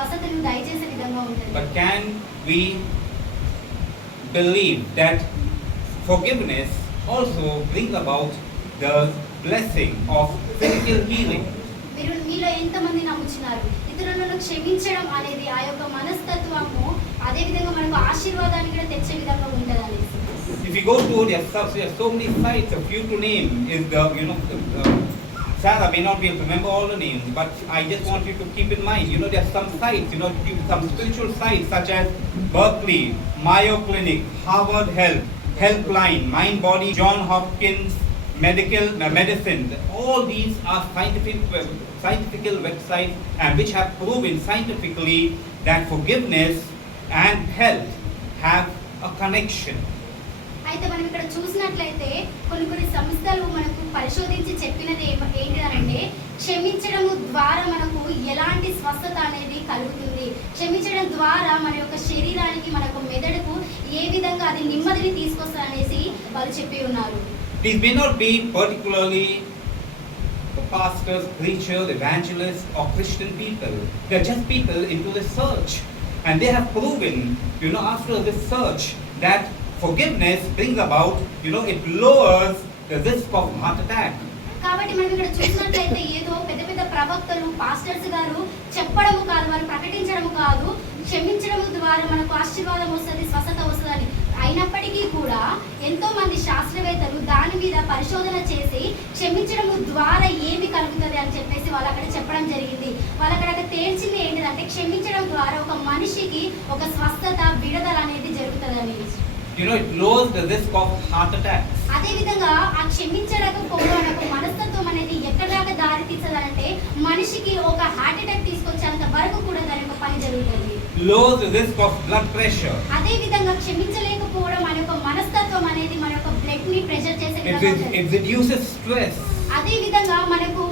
స్వస్థతను దయచేసే విధంగా ఉంటుంది. But can we believe that forgiveness also brings about the blessing of physical healing? మీలో ఎంతమంది నమ్ముచున్నారు ఇతరులను క్షమించడం అనేది ఆ యొక్క మనస్తత్వము అదే విధంగా మనకు ఆశీర్వాదాన్ని కూడా తెచ్చే విధంగా ఉంటదని. If you go to there are so many sites, a few to name is the Sarah may not be able to remember all the names, but I just want you to keep in mind, there are some sites, some spiritual sites such as Berkeley, Mayo Clinic, Harvard Health, Helpline, Mind Body, John Hopkins, medicine. All these are scientific websites and which have proven scientifically that forgiveness and health have a connection. అయితే మనం ఇక్కడ చూసినట్లయితే కొన్ని సంస్థలు మనకు పరిశోధించి చెప్పినది ఏంటంటే క్షమించడం ద్వారా మనకు ఎలాంటి స్వస్థత అనేది కలుగుతుంది, క్షమించడం ద్వారా మన యొక్క శరీరానికి మన యొక్క మెదడుకు ఏ విధంగా అది నెమ్మదిని తీసుకొస్తుంది అనేసి వాళ్ళు చెప్పి ఉన్నారు. These may not be particularly pastors, preachers, evangelists or Christian people. They are just people into the search, and they have proven, after this search that forgiveness brings about, it lowers the risk of heart attack. కాబట్టి మనం ఇక్కడ చూసినట్లయితే ఏదో పెద్ద ప్రవక్తలు pastors గారు చెప్పడము కాదు, వారు ప్రకటించడము కాదు, క్షమించడం ద్వారా మనకు ఆశీర్వాదం వస్తుంది, స్వస్థత వస్తుందని. అయినప్పటికీ కూడా ఎంతో మంది శాస్త్రవేత్తలు దాని మీద పరిశోధన చేసి క్షమించడం ద్వారా ఏమి కలుగుతుంది అని చెప్పేసి వాళ్ళు అక్కడ చెప్పడం జరిగింది. వాళ్ళు అక్కడ తేల్చింది ఏంటిదంటే క్షమించడం ద్వారా ఒక మనిషికి ఒక స్వస్థత విడుదల అనేది జరుగుతుందని. It lowers the risk of heart attacks. అదే విధంగా ఆ క్షమించకపోవడం మనస్తత్వం అనేది ఎక్కడ దాకా దారి తీసదంటే మనిషికి ఒక హార్ట్ అటాక్ తీసుకొచ్చేంత వరకు కూడా దాని యొక్క పని జరుగుతుంది. Lowers the risk of blood pressure. అదే విధంగా క్షమించలేకపోవడం అనే ఒక మనస్తత్వం అనేది మన యొక్క బ్లడ్ ని ప్రెషర్ చేసే విధంగా ఉంటుంది. It reduces stress. అదే విధంగా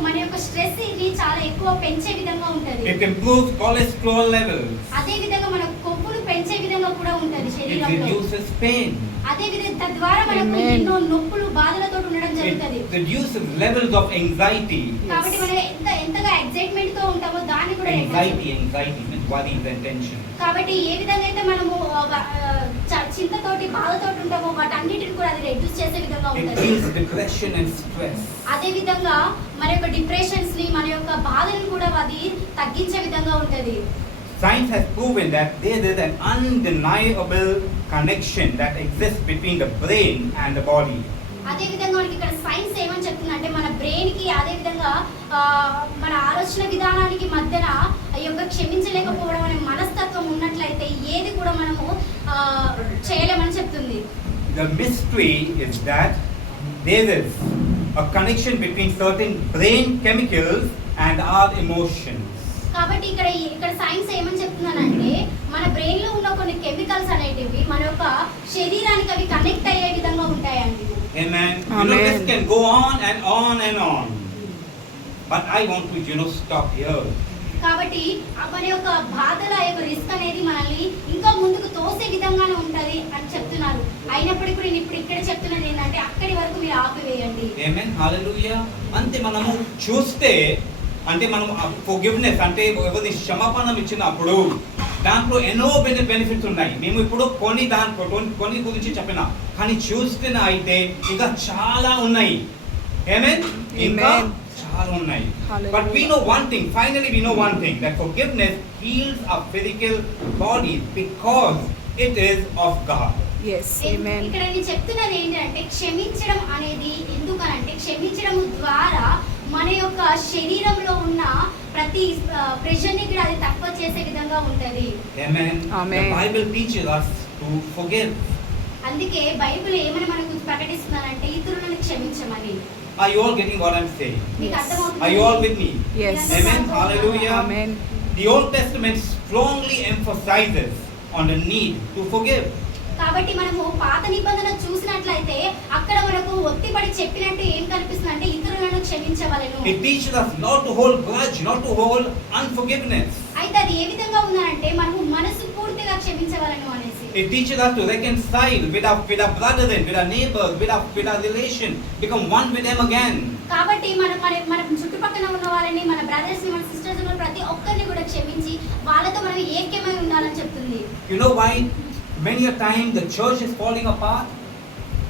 మన యొక్క స్ట్రెస్ ని చాలా ఎక్కువ పెంచే విధంగా ఉంటుంది. It improves cholesterol levels. అదే విధంగా మన కొవ్వును పెంచే విధంగా కూడా ఉంటుంది శరీరంలో. It reduces pain. అదే విధంగా తద్వారా మనకు ఎన్నో నొప్పులు బాధలతో ఉండడం జరుగుతుంది. It reduces levels of anxiety. కాబట్టి మనం ఎంతగా ఎక్సైట్మెంట్ తో ఉంటామో దాన్ని కూడా anxiety means worries and tension. కాబట్టి ఏ విధంగా అయితే మనము చింతతోటి బాధతోటి ఉంటామో వాటన్నిటిని కూడా అది రెడ్యూస్ చేసే విధంగా ఉంటుంది. It kills depression and stress. అదే విధంగా మన యొక్క డిప్రెషన్స్ ని మన యొక్క బాధలను కూడా అది తగ్గించే విధంగా ఉంటుంది. Science has proven that there is an undeniable connection that exists between the brain and the body. అదే విధంగా మనకి ఇక్కడ సైన్స్ ఏమని చెప్తుందంటే మన బ్రెయిన్ కి అదే విధంగా మన ఆలోచన విధానానికి మధ్యన ఈ యొక్క క్షమించలేకపోవడం అనే మనస్తత్వం ఉన్నట్లయితే ఏది కూడా మనము చేయలేమని చెప్తుంది. The mystery is that there is a connection between certain brain chemicals and our emotions. కాబట్టి ఇక్కడ సైన్స్ ఏమని చెప్తున్నానంటే మన బ్రెయిన్ లో ఉన్న కొన్ని కెమికల్స్ అనేటివి మన యొక్క శరీరానికి అవి కనెక్ట్ అయ్యే విధంగా ఉంటాయండి. Amen. This can go on and on and on. But I want to stop here. కాబట్టి మన యొక్క బాధల యొక్క రిస్క్ అనేది మనల్ని ఇంకా ముందుకు తోసే విధంగానే ఉంటది అని చెప్తున్నారు. అయినప్పటికీ కూడా నేను ఇప్పుడు ఇక్కడ చెప్తున్నది ఏంటంటే అక్కడి వరకు మీరు ఆపివేయండి. Amen. Hallelujah. అంతే మనము చూస్తే అంటే మనం ఫర్గివ్నెస్ అంటే ఎవరిని క్షమాపణ ఇచ్చినప్పుడు దాంట్లో ఎన్నో బెనిఫిట్స్ ఉన్నాయి. మేము ఇప్పుడు కొన్ని గురించి చెప్పినా కానీ చూస్తే అయితే ఇంకా చాలా ఉన్నాయి. Amen. ఇంకా చాలా ఉన్నాయి. But we know one thing, finally we know one thing, that forgiveness heals our physical body because it is of God. Yes, amen. ఇక్కడ నేను చెప్తున్నది ఏంటంటే క్షమించడం అనేది ఎందుకనంటే క్షమించడం ద్వారా మన యొక్క శరీరంలో ఉన్న ప్రతి ప్రెషర్ ని కూడా అది తక్కువ చేసే విధంగా ఉంటది. Amen. The Bible teaches us to forgive. అందుకే బైబిల్ ఏమని మనకు ప్రకటిస్తుందంటే ఇతరులను క్షమించమని. Are you all getting what I'm saying? మీకు అర్థమవుతుందా? Are you all with me? Yes. Amen. Hallelujah. Amen. The Old Testament strongly emphasizes on the need to forgive. కాబట్టి మనము పాత నిబంధన చూసినట్లయితే అక్కడ మనకు ఒత్తిపడి చెప్పినట్టు ఏం కనిపిస్తుంది అంటే ఇతరులను క్షమించవలెను. It teaches us not to hold grudge, not to hold unforgiveness. అయితే అది ఏ విధంగా ఉందంటే మనము మనసు పూర్తిగా క్షమించవలెను అనేసి. It teaches us to reconcile with our brethren, with our neighbors, with our relation, become one with them again. కాబట్టి మన చుట్టుపక్కల ఉన్న వాళ్ళని మన బ్రదర్స్ ని మన సిస్టర్స్ ని ప్రతి ఒక్కరిని కూడా క్షమించి వాళ్ళతో మనం ఏక్యమై ఉండాలని చెప్తుంది. You know why many a time the church is falling apart?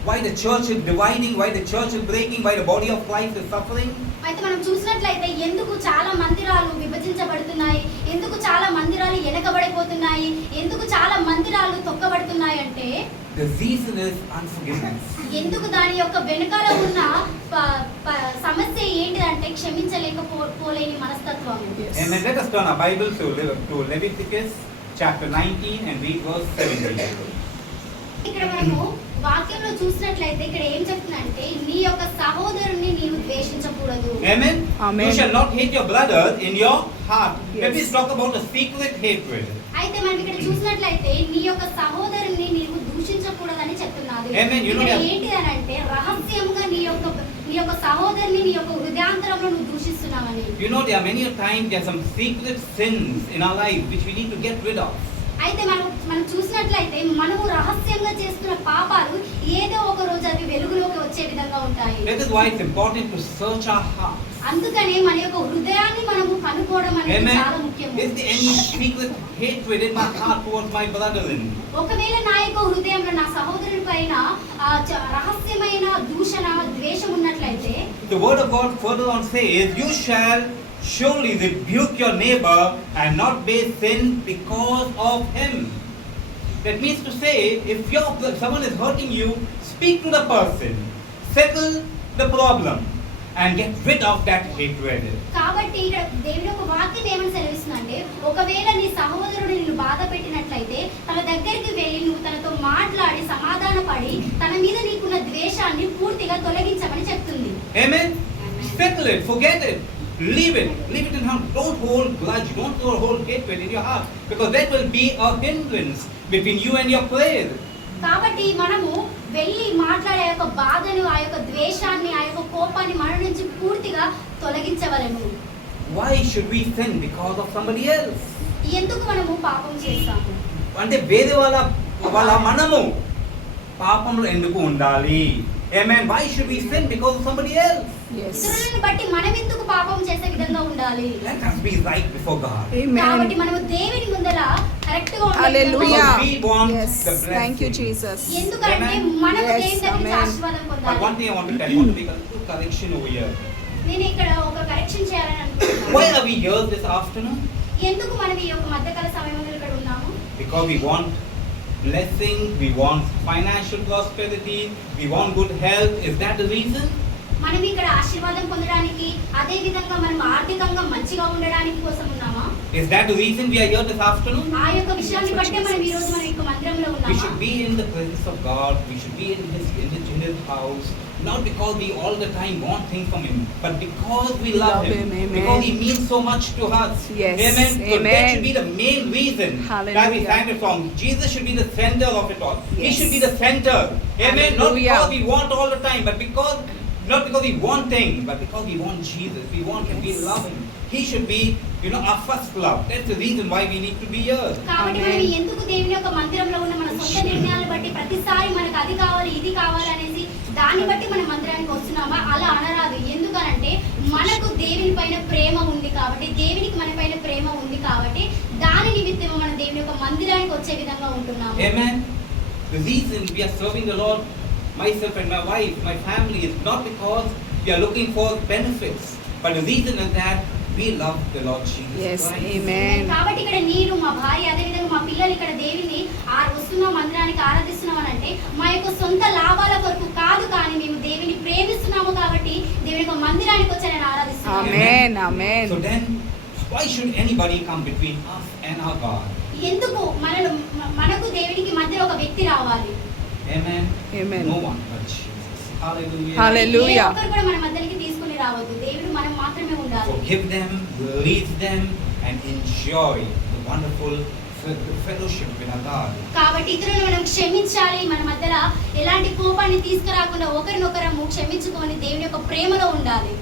Why the church is dividing? Why the church is breaking? Why the body of Christ is suffering? అయితే మనం చూసినట్లయితే ఎందుకు చాలా మందిరాలు విభజించబడుతున్నాయి, ఎందుకు చాలా మందిరాలు వెనకబడిపోతున్నాయి, ఎందుకు చాలా మందిరాలు తొక్కబడుతున్నాయి అంటే The reason is unforgiveness. ఎందుకు దాని యొక్క వెనుకాల ఉన్న సమస్య ఏంటిదంటే క్షమించలేకపోలేని మనస్తత్వం. And then let us turn our Bible to Leviticus chapter 19 and read verse 17. ఇక్కడ మనము వాక్యంలో చూసినట్లయితే ఇక్కడ ఏం చెప్తుందంటే నీ యొక్క సహోదరుని నీవు ద్వేషించకూడదు. Amen. Amen. You shall not hate your brother in your heart. Yes. Let me talk about a secret hatred. అయితే మనం ఇక్కడ చూసినట్లయితే నీ యొక్క సహోదరుని నీవు దూషించకూడదని చెప్తున్నారు. Amen. You know ఇక్కడ that- ఏంటి అని అంటే రహస్యంగా నీ యొక్క సహోదరుని నీ యొక్క హృదయాంతరంలో నువ్వు దూషిస్తున్నావని. You know there are many a times there are some secret sins in our life which we need to get rid of. అయితే మనం చూసినట్లయితే మనము రహస్యంగా చేస్తున్న పాపాలు ఏదో ఒక రోజు అవి వెలుగులోకి వచ్చే విధంగా ఉంటాయి. That is why it's important to search our hearts. అందుకనే మన యొక్క హృదయాన్ని మనము కనుక్కోవడం అనేది చాలా Amen. ముఖ్యము. Is there any secret hatred in my heart towards my brethren? ఒకవేళ నా యొక్క హృదయంలో నా సహోదరుని పైన రహస్యమైన దూషణ ద్వేషం ఉన్నట్లయితే The word of God further on says, you shall surely rebuke your neighbor and not bear sin because of him. That means to say, if someone is hurting you, speak to the person, settle the problem and get rid of that hatred. కాబట్టి ఇక్కడ దేవుని యొక్క వాక్యం ఏమని సెలవిస్తుందంటే ఒకవేళ నీ సహోదరుడు నిన్ను బాధ పెట్టినట్లయితే తన దగ్గరికి వెళ్ళి నువ్వు తనతో మాట్లాడి సమాధానపడి తన మీద నీకున్న ద్వేషాన్ని పూర్తిగా తొలగించమని చెప్తుంది. Amen. Settle it, forget it. Leave it in heart. Don't hold grudge, don't hold hatred in your heart, because that will be a hindrance between you and your prayer. కాబట్టి మనము వెళ్ళి మాట్లాడే యొక్క బాధను ఆ యొక్క ద్వేషాన్ని ఆ యొక్క కోపాన్ని మన నుంచి పూర్తిగా తొలగించవలెను. Why should we sin because of somebody else? ఎందుకు మనము పాపం చేస్తాము అంటే వేరే వాళ్ళ మనము పాపంలో ఎందుకు ఉండాలి? Amen. Why should we sin because of somebody else? Yes. ఇతరులను బట్టి మనం ఎందుకు పాపం చేసే విధంగా ఉండాలి? Let us be right before God. కాబట్టి Amen. మనము దేవుని ముందర కరెక్ట్ గా ఉండాలి. Hallelujah. Because we want Yes. the blessing. Thank you, Jesus. ఎందుకంటే Amen. మనము Yes, దేవుని దగ్గర నుంచి amen. ఆశీర్వాదం But పొందాలి. one thing I want to tell you, I want to make a little correction over here. నేను ఇక్కడ ఒక కరెక్షన్ చేయాలని అనుకుంటున్నాను. Why are we here this afternoon? ఎందుకు మనం ఈ యొక్క మధ్యకాల సమయంలో ఇక్కడ ఉన్నాము? Because we want blessing, we want financial prosperity, we want good health. Is that the reason? మనం ఇక్కడ ఆశీర్వాదం పొందడానికి అదే విధంగా మనం ఆర్థికంగా మంచిగా ఉండడానికి కోసం ఉన్నామా? Is that the reason we are here this afternoon? ఆ యొక్క విషయాన్ని బట్టే మనం ఈ రోజు మన యొక్క మందిరంలో We ఉన్నామా? should be in the presence of God. We should be in His house. Not because we all the time want things from Him, but because we love Him. Amen. Because He means so much to us. Yes. Amen. So that Amen. should be the main reason that we Hallelujah. sang the song. Jesus should be the center of it all. He Yes. should be the center. Amen. Not Hallelujah. because we want all the time, but not because we want things, but because we want Jesus. We want Him. We love Him. He should be, our first love. That's the reason why we need to be here. కాబట్టి Amen. మనం ఎందుకు దేవుని యొక్క మందిరంలో ఉన్న మన సొంత నిర్ణయాలను బట్టి ప్రతిసారి మనకు అది కావాలి ఇది కావాలి అనేసి దాన్ని బట్టి మనం మందిరానికి వస్తున్నామా? అలా అనరాదు. ఎందుకనంటే మనకు దేవుని పైన ప్రేమ ఉంది కాబట్టి, దేవునికి మన పైన ప్రేమ ఉంది కాబట్టి దాని నిమిత్తం మన దేవుని యొక్క మందిరానికి వచ్చే విధంగా ఉంటున్నాము. Amen. The reason we are serving the Lord, myself and my wife, my family, is not because we are looking for benefits, but the reason is that we love the Lord Jesus Yes. Christ. Amen. కాబట్టి ఇక్కడ నేను మా భార్య అదే విధంగా మా పిల్లలు ఇక్కడ దేవుని వస్తున్నాం మందిరానికి ఆరాధిస్తున్నాం అని అంటే మా యొక్క సొంత లాభాల కొరకు కాదు, కానీ మేము దేవుని ప్రేమిస్తున్నాము కాబట్టి దేవుని యొక్క మందిరానికి వచ్చి నేను ఆరాధిస్తున్నాను. Amen. Amen. So then, why should anybody come between us and our God? ఎందుకు మనకు దేవునికి మధ్యలో ఒక వ్యక్తి రావాలి? Amen. Amen. No one but Jesus. Hallelujah. Hallelujah. ఏ ఒక్కరు కూడా మన మధ్యలోకి తీసుకుని రావద్దు. దేవుడు మనం మాత్రమే ఉండాలి. Forgive them, release them, and enjoy the wonderful fellowship with our God. కాబట్టి ఇతరులను మనం క్షమించాలి. మన మధ్యలో ఎలాంటి కోపాన్ని తీసుకురాకుండా ఒకరినొకరము క్షమించుకొని దేవుని యొక్క ప్రేమలో ఉండాలి.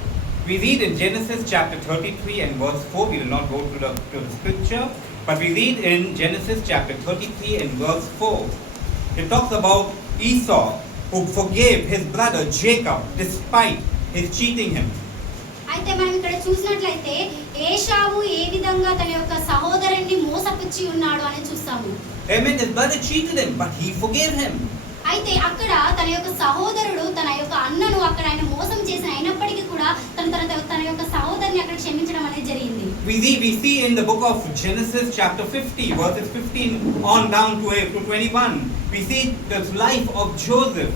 We read in Genesis chapter 33 and verse 4. We will not go to the scripture, but we read in Genesis chapter 33 and verse 4. It talks about Esau, who forgave his brother Jacob despite his cheating him. అయితే మనం ఇక్కడ చూసినట్లయితే ఏశావు ఏ విధంగా తన యొక్క సహోదరుని మోసపుచ్చి వచ్చి ఉన్నాడు అని చూస్తాము. Amen. His brother cheated him, but he forgave him. అయితే అక్కడ తన యొక్క సహోదరుడు తన యొక్క అన్నను అక్కడ ఆయన మోసం చేసిన అయినప్పటికీ కూడా తన యొక్క సహోదరుని అక్కడ క్షమించడం అనేది జరిగింది. We see in the book of Genesis chapter 50 verses 15 on down to 21. We see the life of Joseph.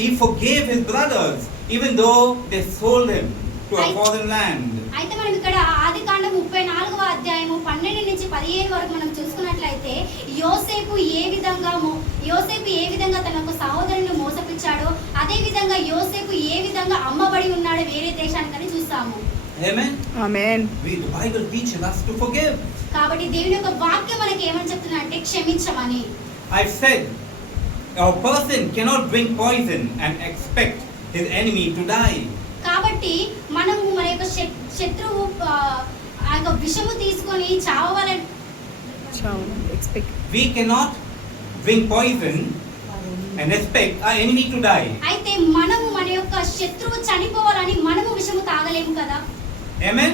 He forgave his brothers even though they sold him to a foreign land. అయితే మనం ఇక్కడ ఆదికాండం 34వ అధ్యాయము 12 నుంచి 17 వరకు మనం చూసుకున్నట్లయితే యోసేపు ఏ విధంగా తన యొక్క సహోదరుని మోసపుచ్చాడో అదే విధంగా యోసేపు ఏ విధంగా అమ్మబడి ఉన్నాడో వేరే దేశానికని చూస్తాము. Amen. Amen. The Bible teaches us to forgive. కాబట్టి దేవుని యొక్క వాక్యం మనకి ఏమని చెప్తుందంటే క్షమించమని. I've said a person cannot drink poison and expect his enemy to die. కాబట్టి మనము మన యొక్క శత్రువు ఆ యొక్క విషము తీసుకొని చావాలని Expect. We cannot drink poison and expect our enemy to die. అయితే మనము మన యొక్క శత్రువు చనిపోవాలని మనము విషము తాగలేము కదా. Amen.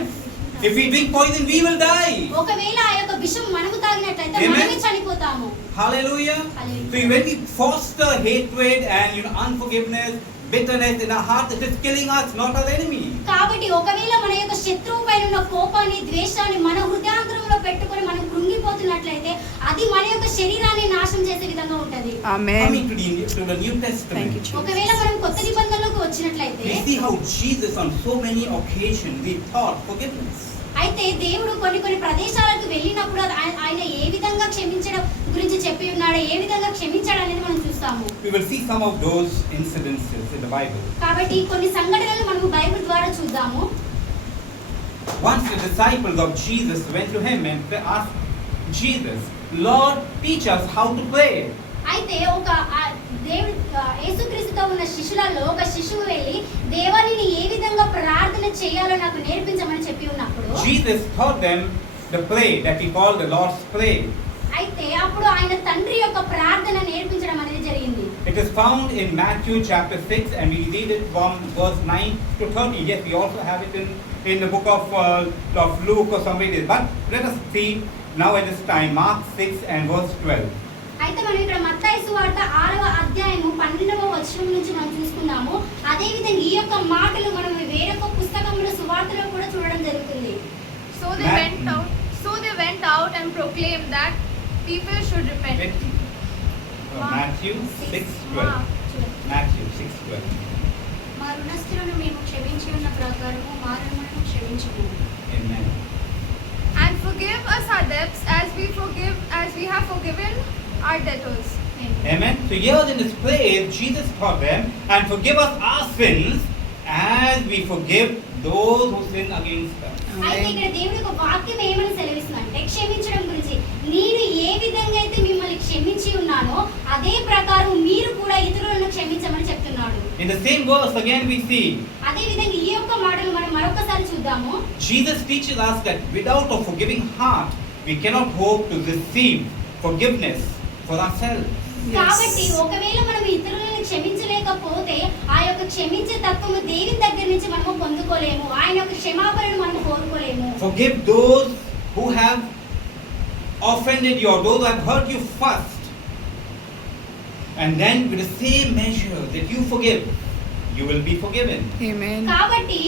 If we drink poison, we will die. ఒకవేళ ఆ యొక్క విషం మనము తాగినట్లయితే Amen. మనమే చనిపోతాము. Hallelujah. Hallelujah. So when we foster hatred and unforgiveness, bitterness in our heart, it is killing us, not our enemy. కాబట్టి ఒకవేళ మన యొక్క శత్రువు పైన ఉన్న కోపాన్ని ద్వేషాన్ని మన హృదయాంతరంలో పెట్టుకొని మనం కృంగిపోతున్నట్లయితే అది మన యొక్క శరీరాన్ని నాశనం చేసే విధంగా ఉంటది. Amen. Coming to the New Testament, Thank you, Jesus. ఒకవేళ మనం కొత్త నిబంధనలోకి వచ్చినట్లయితే we see how Jesus on so many occasions we taught forgiveness. అయితే దేవుడు కొన్ని ప్రదేశాలకు వెళ్ళినప్పుడు ఆయన ఏ విధంగా క్షమించడం గురించి చెప్పి ఉన్నాడో ఏ విధంగా క్షమించాడు అనేది మనం చూస్తాము. We will see some of those incidences in the Bible. కాబట్టి కొన్ని సంఘటనలు మనము బైబిల్ ద్వారా చూద్దాము. Once the disciples of Jesus went to him and asked Jesus, Lord, teach us how to pray. అయితే దేవుడు యేసుక్రీస్తుతో ఉన్న శిష్యులలో ఒక శిశువు వెళ్ళి దేవాని ఏ విధంగా ప్రార్థన చేయాలో నాకు నేర్పించమని చెప్పి ఉన్నప్పుడు Jesus taught them the prayer that he called the Lord's Prayer. అయితే అప్పుడు ఆయన తండ్రి యొక్క ప్రార్థన నేర్పించడం అనేది జరిగింది. It is found in Matthew chapter 6 and we read it from verse 9 to 30. Yes, we also have it in the book of Luke or somewhere. But let us see now at this time Mark 6 and verse 12. అయితే మనం ఇక్కడ మత్తయి సువార్త 6వ అధ్యాయము 12వ వచనం నుంచి మనం చూసుకున్నాము. అదే విధంగా ఈ యొక్క మాటలు మనం వేరొక పుస్తకంలో సువార్తలో కూడా చూడడం జరుగుతుంది. So they went out and proclaimed that people should repent. Matthew 6:12. Matthew 6:12. మా రుణస్థులను మేము క్షమించి ఉన్న ప్రకారము మా రుణములను క్షమించుము. Amen. And forgive us our debts as we have forgiven our debtors. Amen. So here in this prayer, Jesus taught them, and forgive us our sins as we forgive those who sin against us. అయితే ఇక్కడ దేవుడి యొక్క వాక్యం ఏమని సెలవిస్తుందంటే క్షమించడం గురించి నేను ఏ విధంగా అయితే మిమ్మల్ని క్షమించి ఉన్నానో అదే ప్రకారం మీరు కూడా ఇతరులను క్షమించమని చెప్తున్నాడు. In the same verse again we see అదే విధంగా ఈ యొక్క మాటలు మనం మరొకసారి చూద్దాము. Jesus teaches us that without a forgiving heart we cannot hope to receive forgiveness for ourselves. కాబట్టి ఒకవేళ మనం ఇతరులను క్షమించలేకపోతే ఆ యొక్క క్షమించే తత్వము దేవుని దగ్గర నుంచి మనము పొందుకోలేము. ఆయన యొక్క క్షమాపణను మనం కోరుకోలేము. Forgive those who have offended you or those who have hurt you first. And then with the same measure that you forgive, you will be forgiven. Amen. కాబట్టి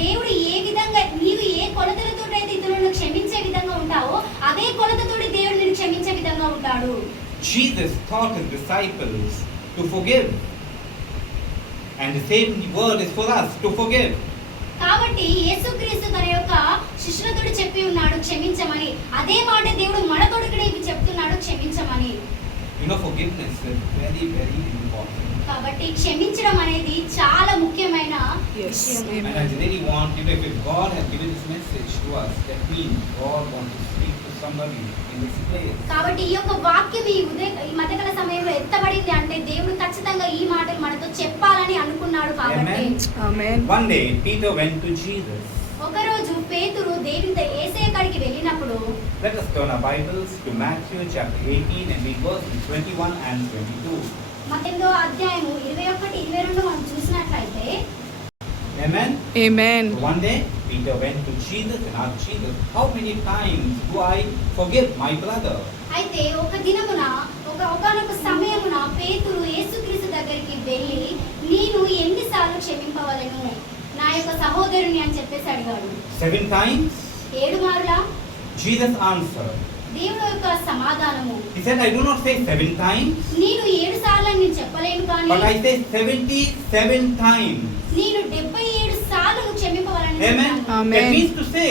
దేవుడు ఏ విధంగా నీవు ఏ కొలతలతో అయితే ఇతరులను క్షమించే విధంగా ఉంటావో అదే కొలతతోటి దేవుడు నిన్ను క్షమించే విధంగా ఉంటాడు. Jesus taught his disciples to forgive. And the same word is for us, to forgive. కాబట్టి యేసుక్రీస్తు తన యొక్క శిష్యులతో చెప్పి ఉన్నాడు క్షమించమని. అదే మాట దేవుడు మనతోడు కూడా ఇవి చెప్తున్నాడు క్షమించమని. You know, forgiveness is very, very important. కాబట్టి క్షమించడం అనేది చాలా ముఖ్యమైన Yes. విషయం. And I really want, if God has given this message to us, that means God wants to speak to somebody in this place. కాబట్టి ఈ యొక్క వాక్యం ఈ మధ్యకాల సమయంలో ఎత్తబడింది అంటే దేవుడు ఖచ్చితంగా ఈ మాటలు మనతో చెప్పాలని అనుకున్నాడు కాబట్టి. Amen. One day, Peter went to Jesus. ఒకరోజు పేతురు దేవునితో యేసయ్య కాడికి వెళ్ళినప్పుడు Let us turn our Bibles to Matthew chapter 18 and read verses 21 and 22. మత్తయి అధ్యాయము 21, 22 మనం చూసినట్లయితే Amen? Amen. So one day, Peter went to Jesus and asked Jesus, how many times do I forgive my brother? అయితే ఒక దినమున ఒకనొక సమయమున పేతురు యేసుక్రీస్తు దగ్గరికి వెళ్ళి నేను ఎన్నిసార్లు క్షమింపవలను నా యొక్క సహోదరుని అని చెప్పేసి అడిగాడు. 7 times? 7 మారులా? Jesus answered. దేవుడు యొక్క సమాధానము. He said, I do not say 7 times. నేను 7 సార్లు అని నేను చెప్పలేను కానీ. But I say 77 times. నేను 77 సార్లు నువ్వు క్షమింపవలని. Amen. Amen. That means to say,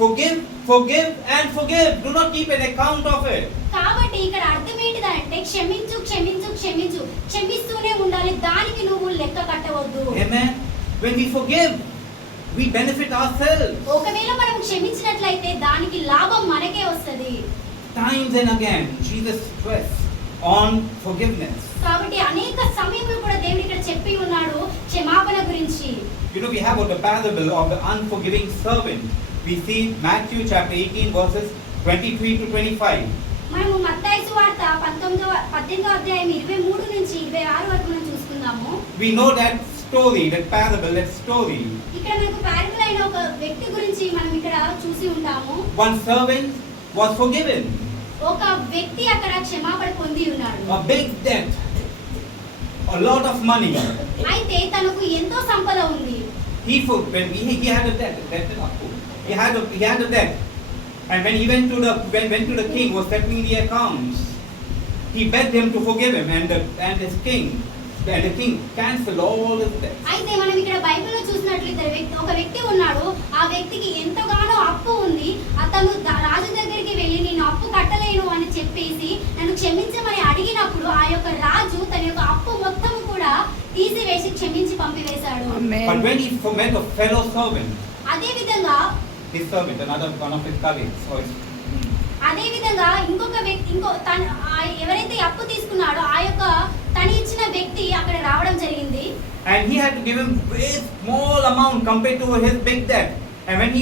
forgive, forgive and forgive. Do not keep an account of it. కాబట్టి ఇక్కడ అర్థం ఏంటిదంటే క్షమించు క్షమించు క్షమించు క్షమిస్తూనే ఉండాలి, దానికి నువ్వు లెక్క కట్టవద్దు. Amen. When we forgive, we benefit ourselves. ఒకవేళ మనం క్షమించినట్లయితే దానికి లాభం మనకే వస్తది. Times and again, Jesus stressed on forgiveness. కాబట్టి అనేక సమయములు కూడా దేవుడు ఇక్కడ చెప్పి ఉన్నాడు క్షమాపణ గురించి. You know, we have the parable of the unforgiving servant. We see Matthew chapter 18 verses 23 to 25. మనము మత్తయి సువార్త 18వ అధ్యాయం 23 నుంచి 26 వరకు మనం చూసుకుందాము. We know that story, that parable, that story. ఇక్కడ మనకు పారబుల్ అయిన ఒక వ్యక్తి గురించి మనం ఇక్కడ చూసి ఉంటాము. One servant was forgiven. ఒక వ్యక్తి అక్కడ క్షమాపణ పొంది ఉన్నాడు. A big debt, a lot of money. అయితే తనకు ఎంతో సంపద ఉంది. He had a debt. He had a debt. And when he went to the king, was settling the accounts, he begged him to forgive him, and the king cancelled all his debts. అయితే మనం ఇక్కడ బైబిల్లో చూసినట్లయితే ఒక వ్యక్తి ఉన్నాడు. ఆ వ్యక్తికి ఎంతగానో అప్పు ఉంది. అతను రాజు దగ్గరికి వెళ్ళి నేను అప్పు కట్టలేను అని చెప్పేసి నన్ను క్షమించమని అడిగినప్పుడు ఆ యొక్క రాజు తన యొక్క అప్పు మొత్తం కూడా తీసివేసి క్షమించి పంపివేశాడు. But when he met a fellow servant, అదే విధంగా his servant, another one of his colleagues, అదే విధంగా ఇంకొక వ్యక్తి ఎవరైతే అప్పు తీసుకున్నాడో ఆ యొక్క తను ఇచ్చిన వ్యక్తి అక్కడ రావడం జరిగింది. and he had to give him very small amount compared to his big debt. And when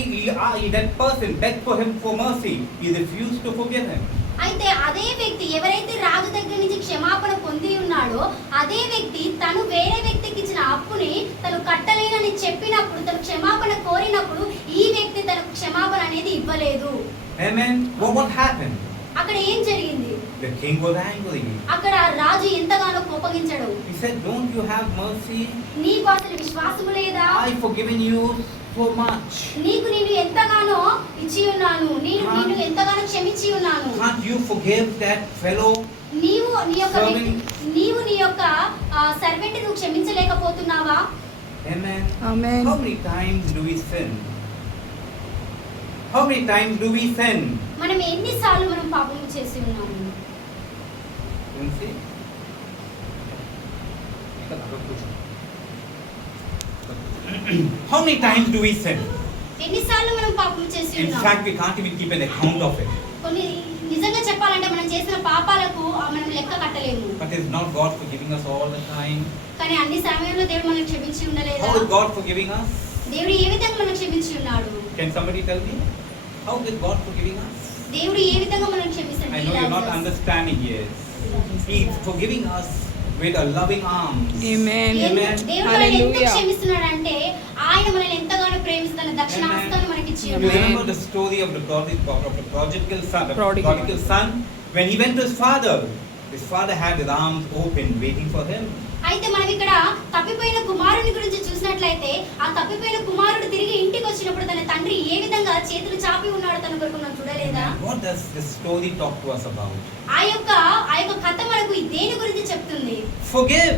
that person begged for him for mercy, he refused to forgive him. అయితే అదే వ్యక్తి ఎవరైతే రాజు దగ్గర నుంచి క్షమాపణ పొంది ఉన్నాడో అదే వ్యక్తి తను వేరే వ్యక్తికి ఇచ్చిన అప్పుని తను కట్టలేనని చెప్పినప్పుడు తను క్షమాపణ కోరినప్పుడు ఈ వ్యక్తి తనకు క్షమాపణ అనేది ఇవ్వలేదు. Amen. What happened? అక్కడ ఏం జరిగింది? The king was angry. అక్కడ రాజు ఎంతగానో కోపగించాడు. He said, don't you have mercy? నీకు అసలు విశ్వాసము లేదా? I forgiven you so much. నీకు నేను ఎంతగానో ఇచ్చి ఉన్నాను, నేను ఎంతగానో క్షమించి ఉన్నాను. Can't you forgive that fellow? నీవు నీ యొక్క సర్వెంట్ నువ్వు క్షమించలేకపోతున్నావా? Amen. Amen. How many times do we sin? How many times do we sin? మనం ఎన్నిసార్లు మనం పాపం చేసి ఉన్నాము? You see? How many times do we sin? ఎన్నిసార్లు మనం పాపం చేసి In ఉన్నాము? fact, we can't even keep an account of it. కొన్ని నిజంగా చెప్పాలంటే మనం చేసిన పాపాలకు మనం లెక్క కట్టలేము. But is not God forgiving us all the time? కానీ అన్ని సమయంలో దేవుడు మనల్ని క్షమించి ఉండలేదా? How is God forgiving us? దేవుడు ఏ విధంగా మనల్ని క్షమించి ఉన్నాడు? Can somebody tell me? How is God forgiving us? దేవుడు ఏ విధంగా మనల్ని క్షమిస్తాడు? I know you're not understanding yet. He is forgiving us with a loving arms. Amen. Amen. దేవుడు మనల్ని ఎంత Hallelujah. క్షమిస్తున్నాడు అంటే ఆయన మనల్ని ఎంతగానో ప్రేమిస్తున్న దక్షిణాస్తాన్ని మనకి ఇచ్చి You ఉన్నాడు. remember the story of the prodigal son, Prodigal. prodigal son? When he went to his father had his arms open waiting for him. అయితే మనం ఇక్కడ తప్పిపోయిన కుమారుని గురించి చూసినట్లయితే ఆ తప్పిపోయిన కుమారుడు తిరిగి ఇంటికి వచ్చినప్పుడు తన తండ్రి ఏ విధంగా చేతులు చాపి ఉన్నాడు తన కొరకు మనం చూడలేదా? What does this story talk to us about? ఆ యొక్క కథ మనకు దేని గురించి చెప్తుంది? Forgive.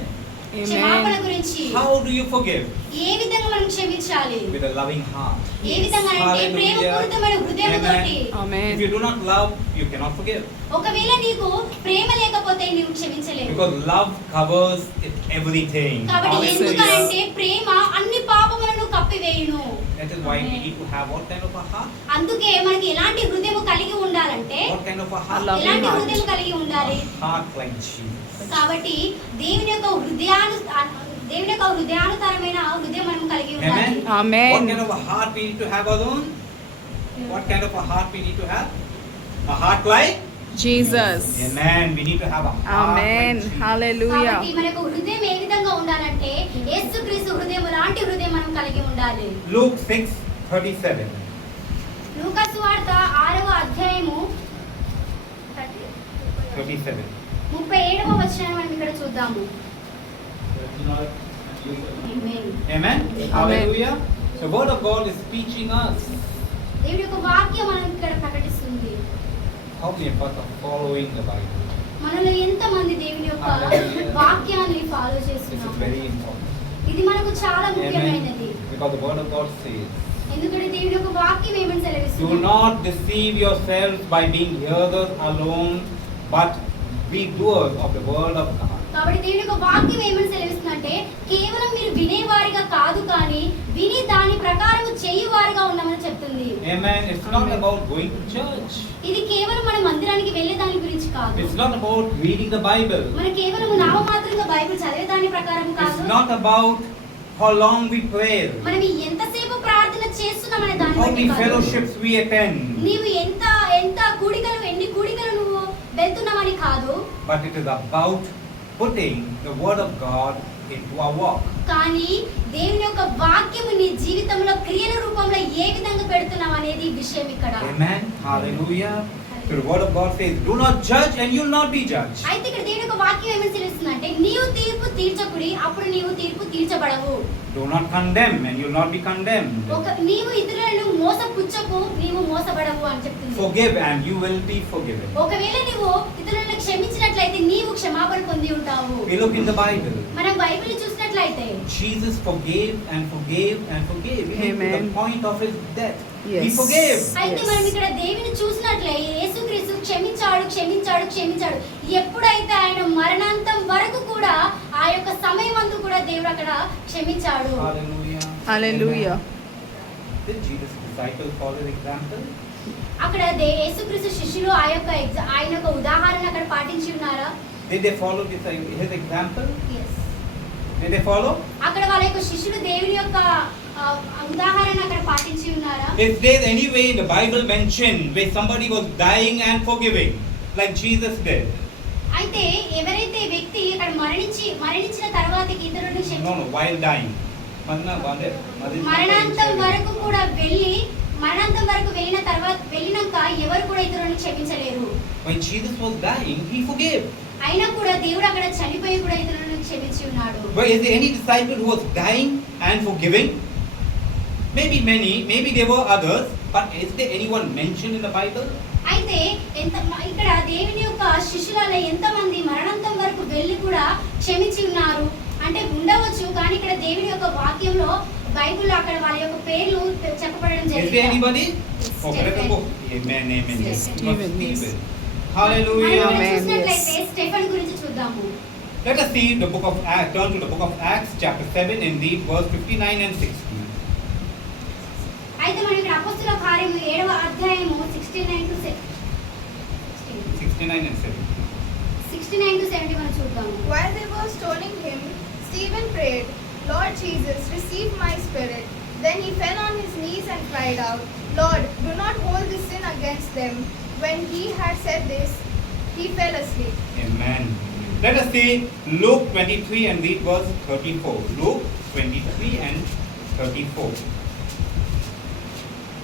క్షమాపణ Amen. గురించి. How do you forgive? ఏ విధంగా మనం క్షమించాలి? With a loving heart. ఏ విధంగా అంటే Hallelujah. ప్రేమపూరితమైన హృదయంతోటి. Amen. If you do not love, you cannot forgive. ఒకవేళ నీకు ప్రేమ లేకపోతే నీవు క్షమించలేవు. Because love covers everything. కాబట్టి Hallelujah. ఎందుకంటే ప్రేమ అన్ని పాపములను కప్పివేయును. That is why we need to have what kind of a heart? అందుకే మనకి ఎలాంటి హృదయం కలిగి ఉండాలంటే What kind of a heart? Loving ఎలాంటి heart. హృదయం కలిగి ఉండాలి? A heart like Jesus. కాబట్టి దేవుని యొక్క హృదయానుసారమైన హృదయం మనం కలిగి ఉండాలి. Amen. What kind of a heart we need to have, Arun? What kind of a heart we need to have? A heart like? Jesus. Amen. We need to have a heart Amen. like Jesus. Hallelujah. కాబట్టి మన యొక్క హృదయం ఏ విధంగా ఉండాలంటే యేసుక్రీస్తు హృదయం లాంటి హృదయం మనం కలిగి ఉండాలి. Luke 6 37. లూకా సువార్త 6వ అధ్యాయము 37. 37వ వచనాన్ని మనం ఇక్కడ చూద్దాము. ఆమేన్. Amen? Hallelujah. The word of God is teaching us. దేవుడి యొక్క వాక్యం మనం ఇక్కడ ప్రకటిస్తుంది. How many of us are following the Bible? మనలో ఎంతమంది దేవుని యొక్క Hallelujah. వాక్యాన్ని ఫాలో This is చేస్తున్నాము? very important. ఇది మనకు చాలా ముఖ్యమైనది. Amen. Because the word of God says, ఎందుకంటే దేవుని యొక్క వాక్యం ఏమని do సెలవిస్తుంది? not deceive yourselves by being hearers alone, but be doers of the word of God. కాబట్టి దేవుని యొక్క వాక్యం ఏమని సెలవిస్తుందంటే కేవలం మీరు వినేవారిగా కాదు కానీ విని దాని ప్రకారం చేయువారిగా ఉన్నామని చెప్తుంది. Amen. It's not about going to church. ఇది కేవలం మన మందిరానికి వెళ్ళే దాని గురించి కాదు. It's not about reading the Bible. మన కేవలం నామమాత్రంగా బైబిల్ చదివే దాని ప్రకారం కాదు. It's not about how long we pray, మనం ఎంతసేపు ప్రార్థన చేస్తున్నామనే దాని how బట్టి many కాదు. fellowships we attend, నీవు ఎంత కూడికలు ఎన్ని కూడికలు నువ్వు వెళ్తున్నావని కాదు. but it is about putting the word of God into our walk. కానీ దేవుని యొక్క వాక్యము నీ జీవితంలో క్రియల రూపంలో ఏ విధంగా పెడుతున్నావు అనేది విషయం ఇక్కడ. Amen. Hallelujah. So the word of God says, do not judge and you'll not be judged. అయితే ఇక్కడ దేవుని యొక్క వాక్యం ఏమని తెలుస్తుందంటే నీవు తీర్పు తీర్చకుడి అప్పుడు నీవు తీర్పు తీర్చబడవు. Do not condemn and you'll not be condemned. నీవు ఇతరులను మోసపుచ్చకు నీవు మోసబడవు అని చెప్తుంది. Forgive and you will be forgiven. ఒకవేళ నీవు ఇతరులను క్షమించినట్లయితే నీవు క్షమాపణ పొంది ఉంటావు. We look in the Bible. మనం బైబిల్ చూసినట్లయితే Jesus forgave and forgave and forgave. Even to the Amen. point of his death. Yes. He forgave. అయితే మనం ఇక్కడ దేవుని చూసినట్లయితే యేసుక్రీస్తు క్షమించాడు క్షమించాడు క్షమించాడు. ఎప్పుడైతే ఆయన మరణాంతం వరకు కూడా ఆ యొక్క సమయమందు కూడా దేవుడు అక్కడ క్షమించాడు. Hallelujah. Hallelujah. Amen. Did Jesus' disciples follow the example? అక్కడ యేసుక్రీస్తు శిష్యులు ఆయన యొక్క ఉదాహరణ అక్కడ పాటించి ఉన్నారా? Did they follow his example? Yes. Did they follow? అక్కడ వాళ్ళ యొక్క శిష్యులు దేవుని యొక్క ఉదాహరణ అక్కడ పాటించి ఉన్నారా? Is there any way in the Bible mentioned where somebody was dying and forgiving like Jesus did? అయితే ఎవరైతే వ్యక్తి అక్కడ మరణించిన తర్వాతకి ఇతరులను No, while dying. మరణాంతం వరకు కూడా వెళ్ళిన తర్వాత వెళ్ళినాక ఎవరు కూడా ఇతరులను క్షమించలేరు. When Jesus was dying, he forgave. అయినా కూడా దేవుడు అక్కడ చనిపోయి కూడా ఇతరులను క్షమించి ఉన్నాడు. But is there any disciple who was dying and forgiving? Maybe many, maybe there were others, but is there anyone mentioned in the Bible? అయితే ఇక్కడ దేవుని యొక్క శిష్యులలో ఎంతమంది మరణాంతం వరకు వెళ్ళి కూడా క్షమించి ఉన్నారు అంటే ఉండవచ్చు. కానీ ఇక్కడ దేవుని యొక్క వాక్యంలో బైబిల్లో అక్కడ వాళ్ళ యొక్క పేర్లు చెప్పబడడం Is there జరిగింది. anybody? Oh, Stephen. let us go. Amen, amen. Yes. Stephen, yes. Stephen. మనం Hallelujah. ఇక్కడ Amen, చూసినట్లయితే yes. స్టెఫెన్ గురించి చూద్దాము. Let us see the book of Acts. Turn to the book of Acts, chapter 7, and read verse 59 and 60. అయితే మనం ఇక్కడ అపొస్తలుల కార్యము 7వ అధ్యాయము 69 to 70 మనం చూద్దాము. While they were stoning him, Stephen prayed, Lord Jesus, receive my spirit. Then he fell on his knees and cried out, Lord, do not hold this sin against them. When he had said this, he fell asleep. Amen. Let us see Luke 23 and read verse 34. Luke 23 and 34.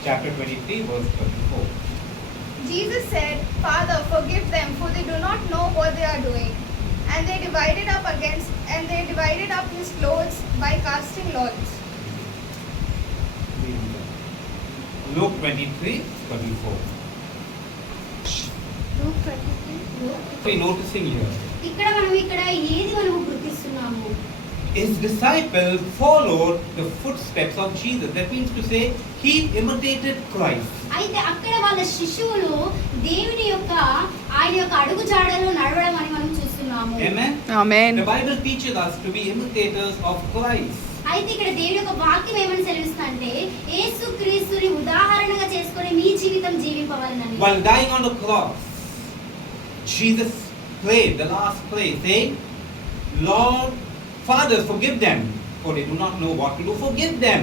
Chapter 23, verse 34. Jesus said, Father, forgive them, for they do not know what they are doing. And they divided up his clothes by casting lots. Luke 23, 34. Luke 23. So noticing here, ఇక్కడ ఏది మనము గుర్తిస్తున్నాము? his disciples followed the footsteps of Jesus. That means to say, he imitated Christ. అయితే అక్కడ వాళ్ళ శిష్యువులు దేవుని యొక్క ఆయన యొక్క అడుగు జాడలో నడవడం అని మనం చూస్తున్నాము. Amen. Amen. The Bible teaches us to be imitators of Christ. అయితే ఇక్కడ దేవుని యొక్క వాక్యం ఏమని సెలవిస్తుందంటే యేసుక్రీస్తుని ఉదాహరణగా చేసుకొని మీ జీవితం జీవింపవాలని. While dying on the cross, Jesus prayed the last prayer, saying, Lord, Father, forgive them, for they do not know what to do. Forgive them.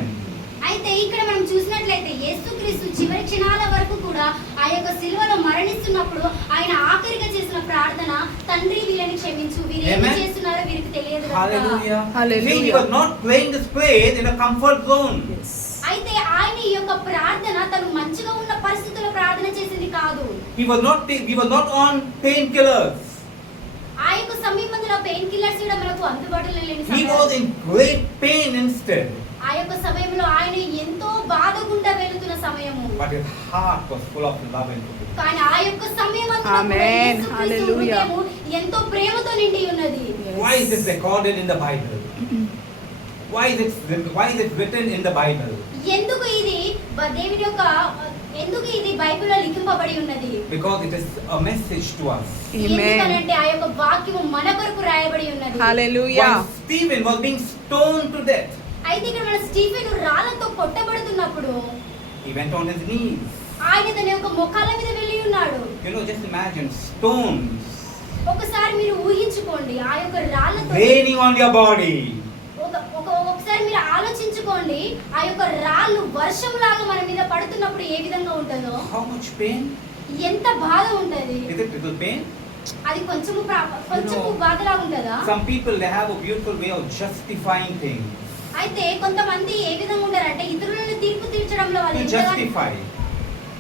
అయితే ఇక్కడ మనం చూసినట్లయితే యేసుక్రీస్తు చివరి క్షణాల వరకు కూడా ఆ యొక్క సిలువలో మరణిస్తున్నప్పుడు ఆయన ఆఖరిగా చేసిన ప్రార్థన, తండ్రి వీళ్ళని క్షమించు, వీరు ఏమి Amen. చేస్తున్నారో వీరికి తెలియదు. Hallelujah. Hallelujah. See, he was not praying this prayer in a comfort zone. Yes. అయితే ఆ ఆయన ఈ యొక్క ప్రార్థన తను మంచిగా ఉన్న పరిస్థితుల్లో ప్రార్థన చేసింది కాదు. He was not on painkillers. ఆ యొక్క సమయంలో పెయిన్ కిల్లర్స్ కూడా మనకు అందుబాటులో లేని He was in great pain instead. ఆ యొక్క సమయంలో ఆయన ఎంతో బాధ గుండా వెళుతున్న సమయము. But his heart was full of love and forgiveness. కానీ ఆ యొక్క సమయమందు Amen. Hallelujah. ఎంతో ప్రేమతో నిండి ఉన్నది. Why is this recorded in the Bible? Why is it written in the Bible? ఎందుకు ఇది దేవుని యొక్క ఎందుకు ఇది బైబిల్లో లిఖింపబడి ఉన్నది? Because it is a message to us. ఎందుకంటే ఆ యొక్క వాక్యము మన కొరకు రాయబడి ఉన్నది. Hallelujah. When Stephen was being stoned to death, అయితే ఇక్కడ మన స్టీఫెన్ రాళ్లతో కొట్టబడుతున్నప్పుడు he went on his knees. ఆయన తన యొక్క మోకాళ్ళ మీద వెళ్ళి ఉన్నాడు. Just imagine stones ఒకసారి మీరు ఊహించుకోండి ఆ యొక్క రాళ్లతో raining on your body. ఒకసారి మీరు ఆలోచించుకోండి ఆ యొక్క రాళ్ళు వర్షంలాగా మన మీద పడుతున్నప్పుడు ఏ విధంగా ఉంటుందో. How much pain? ఎంత బాధ ఉంటది. Is it little pain? అది కొంచెము బాధలా ఉంటదా? Some people, they have a beautiful way of justifying things. అయితే కొంతమంది ఏ విధంగా ఉంటారంటే ఇతరులను తీర్పు తీర్చడంలో వాళ్ళు To justify.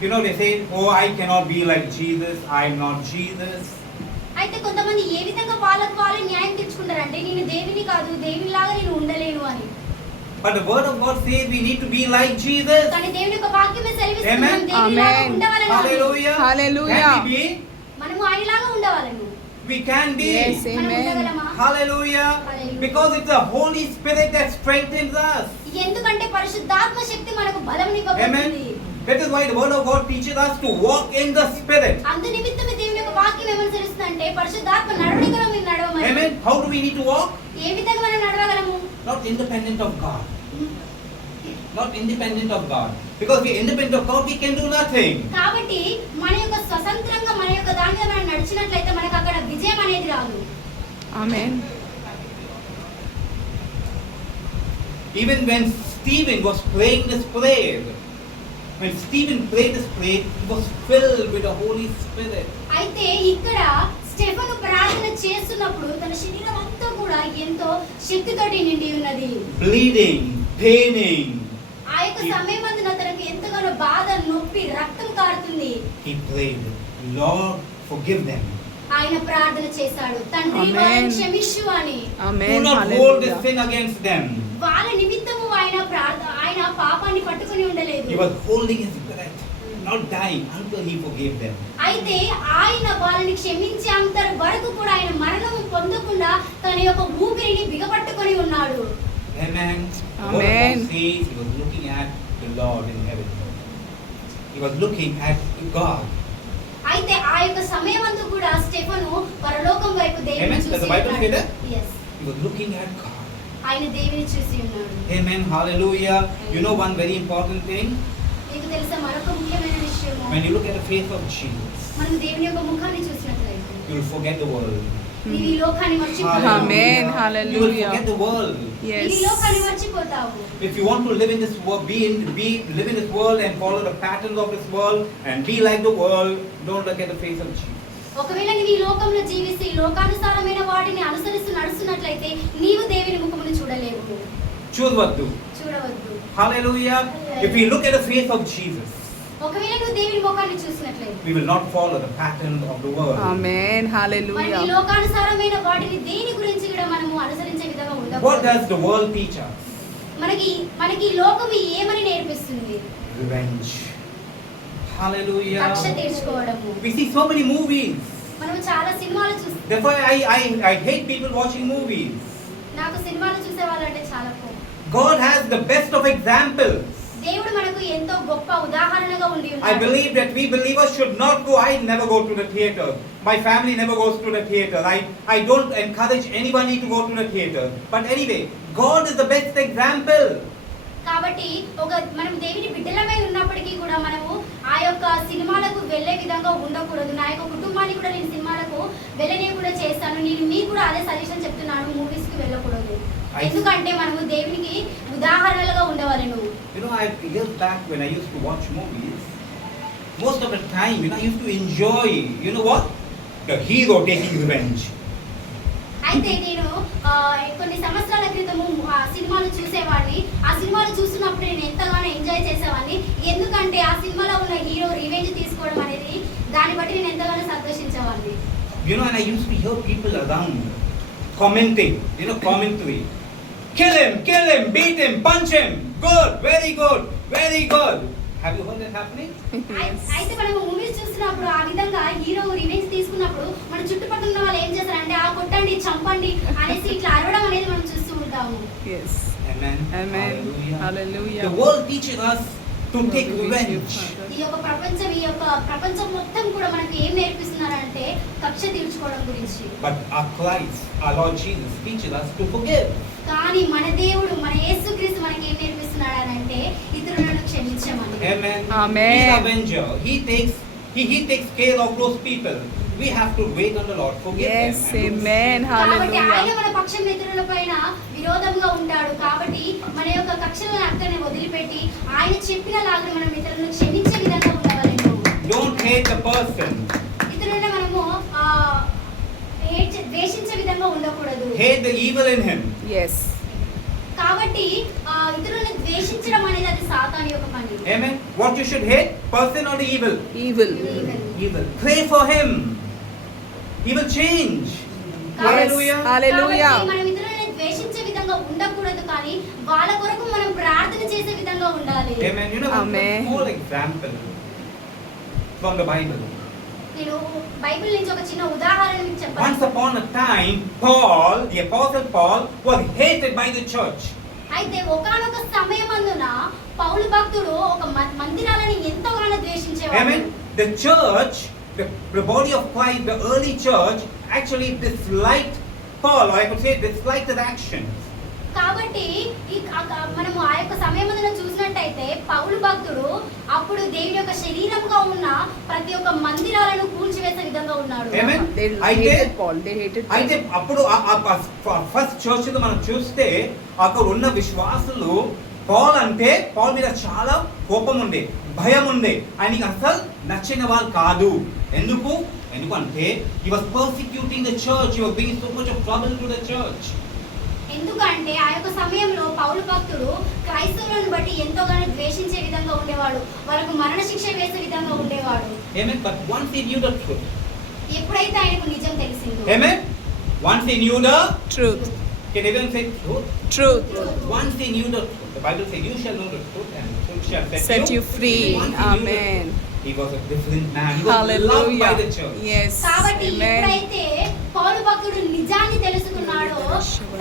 They say, oh, I cannot be like Jesus, I'm not Jesus. అయితే కొంతమంది ఏ విధంగా వాళ్ళకు వాళ్ళు న్యాయం తీర్చుకుంటారంటే నేను దేవుని కాదు దేవునిలాగా నేను ఉండలేను అని. But the word of God says we need to be like Jesus. కానీ దేవుని యొక్క వాక్యమే సెలవిస్తుంది Amen. మనం దేవునిలాగా ఉండవాలని. Hallelujah. Hallelujah. Can we be? మనము ఆయనలాగా ఉండవాలని. We can be. Yes, మనం amen. ఉండగలమా? Hallelujah. Hallelujah. Because it's the Holy Spirit that strengthens us. ఎందుకంటే పరిశుద్ధాత్మ శక్తి మనకు బలమునివ్వబడుతుంది. Amen. That is why the word of God teaches us to walk in the Spirit. అందు నిమిత్తమే దేవుని యొక్క వాక్యం ఏమని తెలుస్తుందంటే పరిశుద్ధాత్మ నడవడికలో మీరు నడవమని. Amen. How do we need to walk? ఏ విధంగా మనం నడవగలము? Not independent of God. Not independent of God. Because we are independent of God, we can do nothing. కాబట్టి మన యొక్క స్వతంత్రంగా మన యొక్క దాని మీద మనం నడిచినట్లయితే మనకు అక్కడ విజయం అనేది రాదు. Amen. Even when Stephen was praying this prayer, when Stephen prayed this prayer, he was filled with the Holy Spirit. అయితే ఇక్కడ స్టెఫెను ప్రార్థన చేస్తున్నప్పుడు తన శరీరం అంతా కూడా ఎంతో శక్తితోటి నిండి ఉన్నది. Bleeding, paining. ఆ యొక్క సమయమందున తనకు ఎంతగానో బాధ, నొప్పి, రక్తం కారుతుంది. He prayed, Lord, forgive them. ఆయన ప్రార్థన చేశాడు, తండ్రి వారిని క్షమించు అని. Amen. Do not hold this Hallelujah. sin against them. వాళ్ళ నిమిత్తము ఆయన పాపాన్ని పట్టుకొని ఉండలేదు. He was holding his breath, not dying until he forgave them. అయితే ఆయన వాళ్ళని క్షమించేంత వరకు కూడా ఆయన మరణం పొందకుండా తన యొక్క ఊపిరిని బిగపట్టుకొని ఉన్నాడు. Amen. Amen. He was looking at the Lord in heaven. He was looking at God. అయితే ఆ యొక్క సమయమందు కూడా స్టెఫెను పరలోకం వైపు దేవుని Amen. చూసి Does the Bible say that? Yes. He was looking at God. ఆయన దేవుని చూసి ఉన్నాడు. Amen. Hallelujah. You know one very important thing? మీకు తెలుసా మరొక ముఖ్యమైన విషయము? When you look at the face of Jesus, మనం దేవుని యొక్క ముఖాన్ని చూసినట్లయితే you will forget the world. నీవు ఈ లోకాన్ని మర్చిపోతావు. Amen. You will Hallelujah. forget the world. నీవు ఈ Yes. లోకాన్ని మర్చిపోతావు. If you want to live in this world, live in this world and follow the patterns of this world and be like the world, don't look at the face of Jesus. ఒకవేళ నీవు ఈ లోకంలో జీవిస్తే ఈ లోకానుసారమైన వాటిని అనుసరిస్తూ నడుస్తున్నట్లయితే నీవు దేవుని ముఖమును చూడలేవు. Choose what to do. చూడవద్దు. Hallelujah. If we look at the face of Jesus, ఒకవేళ నువ్వు దేవుని ముఖాన్ని చూసినట్లయితే we will not follow the patterns of the world. Amen. మరి ఈ Hallelujah. లోకానుసారమైన వాటిని దేని గురించి కూడా మనము అనుసరించే విధంగా What ఉండకూడదు. does the world teach us? మనకి ఈ లోకం ఏమని నేర్పిస్తుంది? Revenge. Hallelujah. కక్ష తీర్చుకోవడము. We see so many movies. మనం చాలా సినిమాలు చూస్తాం. Therefore, I hate people watching movies. నాకు సినిమాలు చూసే వాళ్ళంటే చాలా కోపం. God has the best of examples. దేవుడు మనకు ఎంతో గొప్ప ఉదాహరణగా ఉండి I ఉన్నాడు. believe that we believers should not go. I never go to the theater. My family never goes to the theater. I don't encourage anybody to go to the theater. But anyway, God is the best example. కాబట్టి మనం దేవుని బిడ్డలమై ఉన్నప్పటికీ కూడా మనము ఆ యొక్క సినిమాలకు వెళ్ళే విధంగా ఉండకూడదు. నా యొక్క కుటుంబాన్ని కూడా నేను సినిమాలకు వెళ్ళనే కూడా చేస్తాను. నేను మీకు కూడా అదే సజెషన్ చెప్తున్నాను, మూవీస్ కి వెళ్ళకూడదు. ఎందుకంటే మనము దేవునికి ఉదాహరణలుగా ఉండవలెను. Years back when I used to watch movies, most of the time, I used to enjoy, the hero taking revenge. అయితే నేను కొన్ని సంవత్సరాల క్రితము ఆ సినిమాలు చూసేవాడిని. ఆ సినిమాలు చూస్తున్నప్పుడు నేను ఎంతగానో ఎంజాయ్ చేసేవాడిని. ఎందుకంటే ఆ సినిమాలో ఉన్న హీరో రివెంజ్ తీసుకోవడం అనేది దాన్ని బట్టి నేను ఎంతగానో సంతోషించేవాడిని. You know, and I used to hear people around commenting, commentary. Kill him, beat him, punch him. Good, very good, very good. Have you heard that happening? అయితే మనము మూవీస్ చూస్తున్నప్పుడు ఆ విధంగా హీరో రివెంజ్ తీసుకున్నప్పుడు మన చుట్టుపక్కల ఉన్న వాళ్ళు ఏం చేస్తారంటే ఆ కొట్టండి, చంపండి అనేసి ఇట్లా అరవడం అనేది మనం చూస్తూ ఉంటాము. Yes. Amen. Amen. Hallelujah. Hallelujah. The world teaches us to take revenge. ఈ యొక్క ప్రపంచం మొత్తం కూడా మనకి ఏం నేర్పిస్తున్నారంటే కక్ష తీర్చుకోవడం గురించి. But our Christ, our Lord Jesus, teaches us to forgive. కానీ మన దేవుడు, మన యేసుక్రీస్తు మనకి ఏం నేర్పిస్తున్నాడనంటే ఇతరులను క్షమించమని. Amen. Amen. He's the avenger. He takes care of those people. We have to wait on the Lord, forgive Yes, them. amen. కాబట్టి ఆయన Hallelujah. మన పక్షం ఇతరుల పైన విరోధంగా ఉంటాడు. కాబట్టి మన యొక్క కక్షలను అక్కడనే వదిలిపెట్టి ఆయన చెప్పినలాగా మనం ఇతరులను క్షమించే విధంగా ఉండవలెను. Don't hate the person. ఇతరులను మనము ద్వేషించే విధంగా ఉండకూడదు. Hate the evil in him. Yes. కాబట్టి ఇతరులను ద్వేషించడం అనేది అది సాతాను యొక్క పని. Amen. What you should hate? Person or the evil? Evil. Evil. Pray for him. He will change. Hallelujah. Hallelujah. కాబట్టి మనం ఇతరులను ద్వేషించే విధంగా ఉండకూడదు, కానీ వాళ్ళ కొరకు మనం ప్రార్థన చేసే విధంగా ఉండాలి. Amen. You know, Amen. a small example from the Bible. నేను బైబిల్ నుంచి ఒక చిన్న ఉదాహరణ మీకు చెప్పాలి. Once upon a time, Paul, the apostle Paul, was hated by the church. అయితే ఒకానొక సమయమందున పౌలు భక్తుడు ఒక మందిరాలను ఎంతగానో ద్వేషించేవాడు. Amen. The church, the body of Christ, the early church, actually disliked Paul, or I could say disliked his actions. కాబట్టి మనము ఆ యొక్క సమయమందున చూసినట్టయితే పౌలు భక్తుడు అప్పుడు దేవుని యొక్క శరీరంగా ఉన్న ప్రతి ఒక్క మందిరాలను కూల్చివేసే విధంగా ఉన్నాడు. Amen. They hated Paul. They hated Paul. అయితే అప్పుడు ఫస్ట్ చర్చ్ మనం చూస్తే అక్కడ ఉన్న విశ్వాసులు పాల్ మీద చాలా కోపం ఉండే, భయం ఉండే, ఆయనకి అసలు నచ్చిన వాళ్ళు కాదు. ఎందుకంటే he was persecuting the church, he was bringing so much of trouble to the church. ఎందుకంటే ఆ యొక్క సమయంలో పౌలు భక్తుడు క్రైస్తవులను బట్టి ఎంతోగానో ద్వేషించే విధంగా ఉండేవాడు, వాళ్ళకు మరణ శిక్ష వేసే విధంగా ఉండేవాడు. Amen. But once he knew the truth. ఎప్పుడైతే ఆయనకు నిజం తెలిసిందో. Amen. Once he knew the Truth. Can everyone say truth? Truth. Once he knew the truth. The Bible says, "You shall know the truth, and the truth shall Set you free. Once he knew the Amen. truth, he was a different man. He was loved by Hallelujah. the church. Yes. కాబట్టి Amen. ఎప్పుడైతే పౌలు భక్తుడు నిజాన్ని తెలుసుకున్నాడో